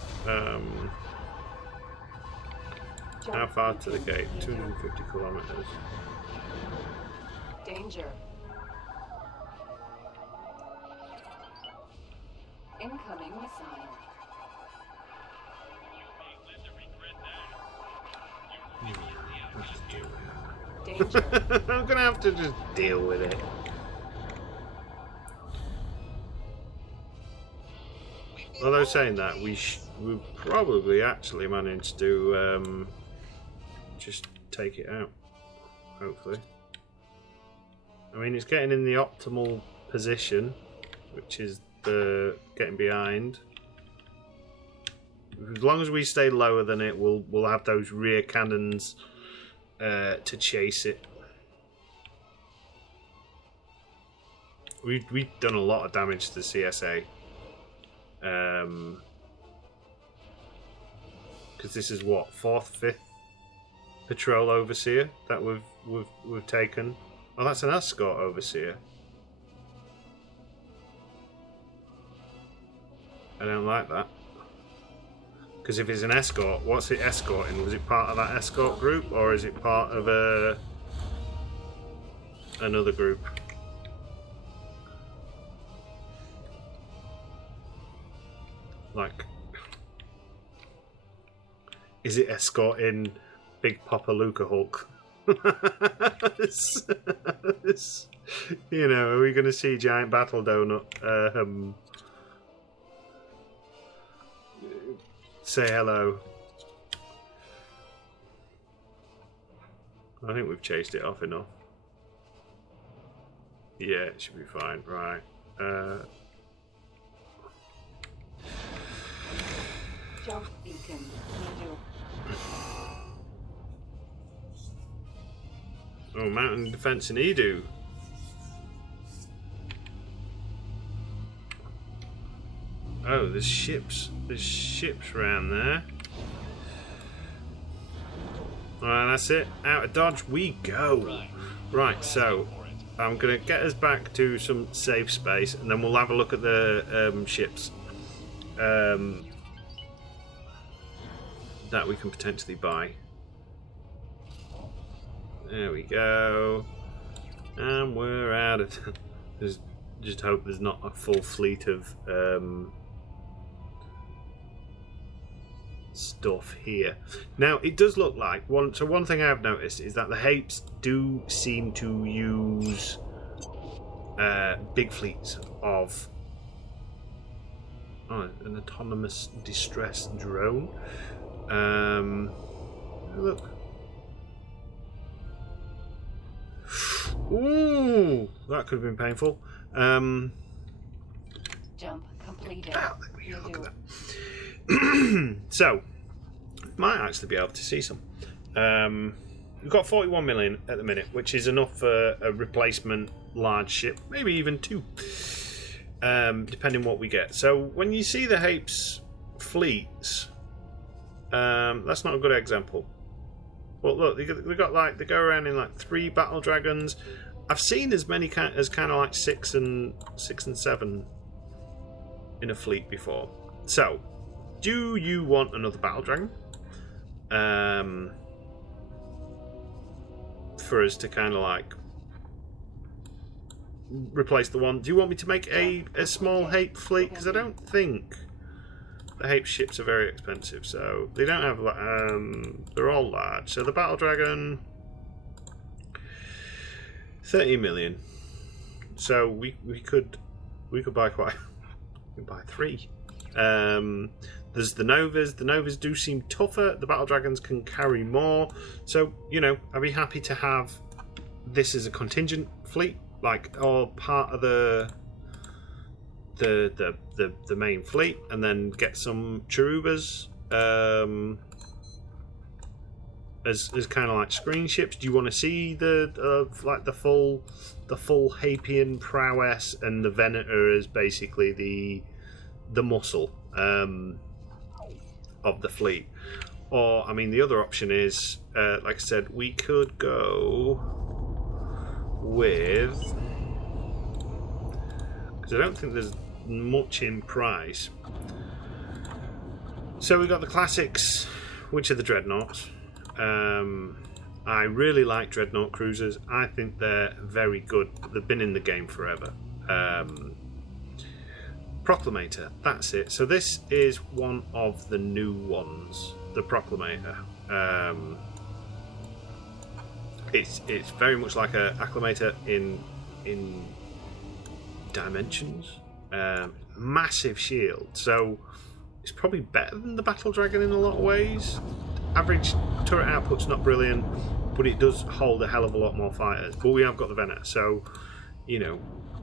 How far to the gate? 250 kilometers. Danger. Incoming missile. Danger. I'm gonna have to just deal with it. Although saying that, we probably actually managed to just take it out. Hopefully. I mean, it's getting in the optimal position, which is the getting behind. As long as we stay lower than it, we'll have those rear cannons to chase it. We've done a lot of damage to the CSA. Because this is what, 4th, 5th patrol overseer that we've taken. Oh, that's an escort overseer. I don't like that. Because if it's an escort, what's it escorting? Was it part of that escort group, or is it part of another group? Like, is it escorting Big Papa Luca Hulk? You know, are we going to see Giant Battle Donut say hello? I think we've chased it off enough. Yeah, it should be fine. Right. Jump beacon. Oh, mountain defense in Edu. Oh, there's ships. There's ships around there. Alright, that's it. Out of dodge we go. Right, so I'm going to get us back to some safe space, and then we'll have a look at the ships that we can potentially buy. There we go. And we're out of... Just hope there's not a full fleet of stuff here. Now, it does look like... one thing I've noticed is that the Hapes do seem to use big fleets of... Oh, an autonomous distress drone. Look. Ooh, that could have been painful. Jump completed. Look at that. So, might actually be able to see some. We've got 41 million at the minute, which is enough for a replacement large ship, maybe even 2. depending what we get. So when you see the Hapes fleets, that's not a good example. But look, they got like, they go around in like 3 battle dragons. I've seen as many as kind of like 6 and 7 in a fleet before. So, do you want another battle dragon? For us to kind of like replace the one. Do you want me to make a small Hape fleet? Because I don't think the Hape ships are very expensive. So they don't have. They're all large. So the battle dragon, 30 million. So we could buy quite. We could buy 3. There's the Novas. The Novas do seem tougher. The battle dragons can carry more. So, you know, I'd be happy to have this as a contingent fleet, like, or part of the main fleet, and then get some Cherubas as kind of like screen ships. Do you want to see the like the full Hapian prowess, and the Venator as basically the muscle of the fleet? Or, I mean, the other option is, like I said, we could go with, because I don't think there's much in price. So we got the classics, which are the Dreadnoughts. I really like Dreadnought cruisers. I think they're very good. They've been in the game forever. Proclamator, that's it. So this is one of the new ones, the Proclamator. It's very much like a Acclamator in dimensions. Massive shield, so it's probably better than the Battle Dragon in a lot of ways. Average turret output's not brilliant, but it does hold a hell of a lot more fighters. But we have got the Venator, so, you know,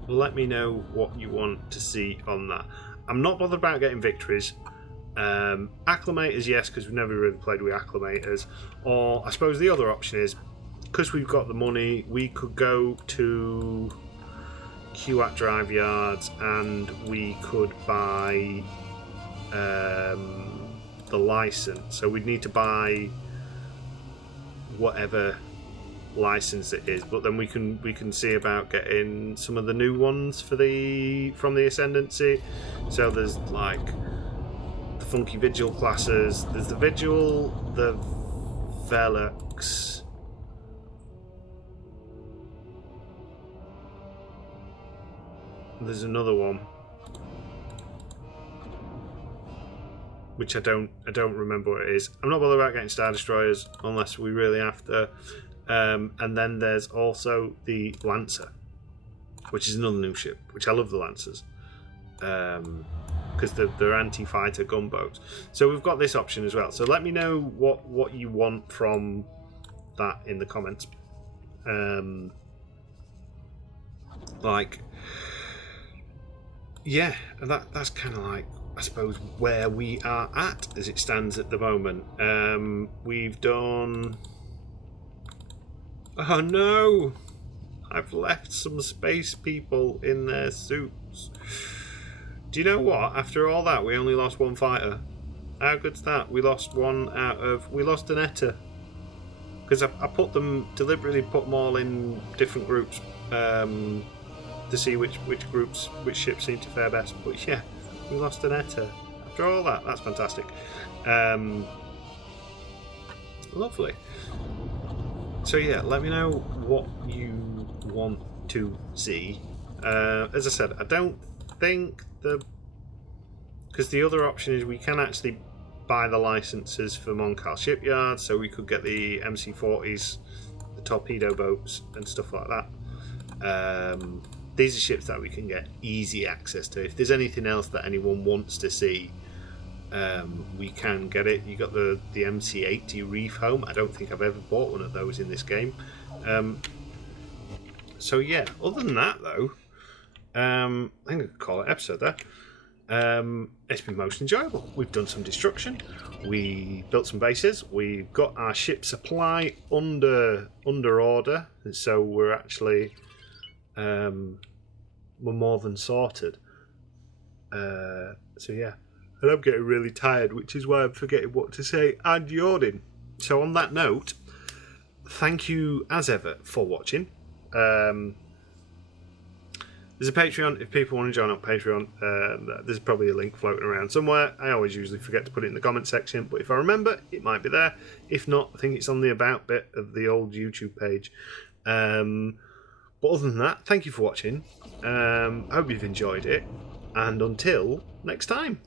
let me know what you want to see on that. I'm not bothered about getting victories. Acclamators, yes, because we've never really played with Acclamators. Or I suppose the other option is, because we've got the money, we could go to QAT Drive Yards and we could buy the license. So we'd need to buy whatever license it is, but then we can see about getting some of the new ones for from the Ascendancy. So there's like the funky Vigil classes. There's the Vigil, the Velox, there's another one which I don't remember what it is. I'm not bothered about getting Star Destroyers unless we really have to. And then there's also the Lancer, which is another new ship, which I love the Lancers, because they're anti-fighter gunboats. So we've got this option as well. So let me know what you want from that in the comments. Like, yeah, that's kind of like, I suppose, where we are at as it stands at the moment. We've done... Oh no! I've left some space people in their suits. Do you know what? After all that, we only lost 1 fighter. How good's that? We lost one out of... We lost Venator. Because I deliberately put them all in different groups to see which ships seem to fare best. But yeah, we lost Venator. After all that, that's fantastic. Lovely. So yeah, let me know what you want to see. As I said, I don't think because the other option is we can actually buy the licenses for Moncal Shipyard, so we could get the MC-40s, the torpedo boats and stuff like that. These are ships that we can get easy access to. If there's anything else that anyone wants to see, we can get it. You got the MC-80 Reef Home. I don't think I've ever bought one of those in this game. So yeah, other than that though, I think I could call it an episode there. It's been most enjoyable. We've done some destruction, we built some bases, we've got our ship supply under order, so we're actually we're more than sorted. So yeah, and I'm getting really tired, which is why I'm forgetting what to say and yawning. So on that note, thank you as ever for watching. There's a Patreon if people want to join up Patreon. There's probably a link floating around somewhere. I always usually forget to put it in the comment section, but if I remember, it might be there. If not, I think it's on the about bit of the old YouTube page. But other than that, thank you for watching. I hope you've enjoyed it, and until next time.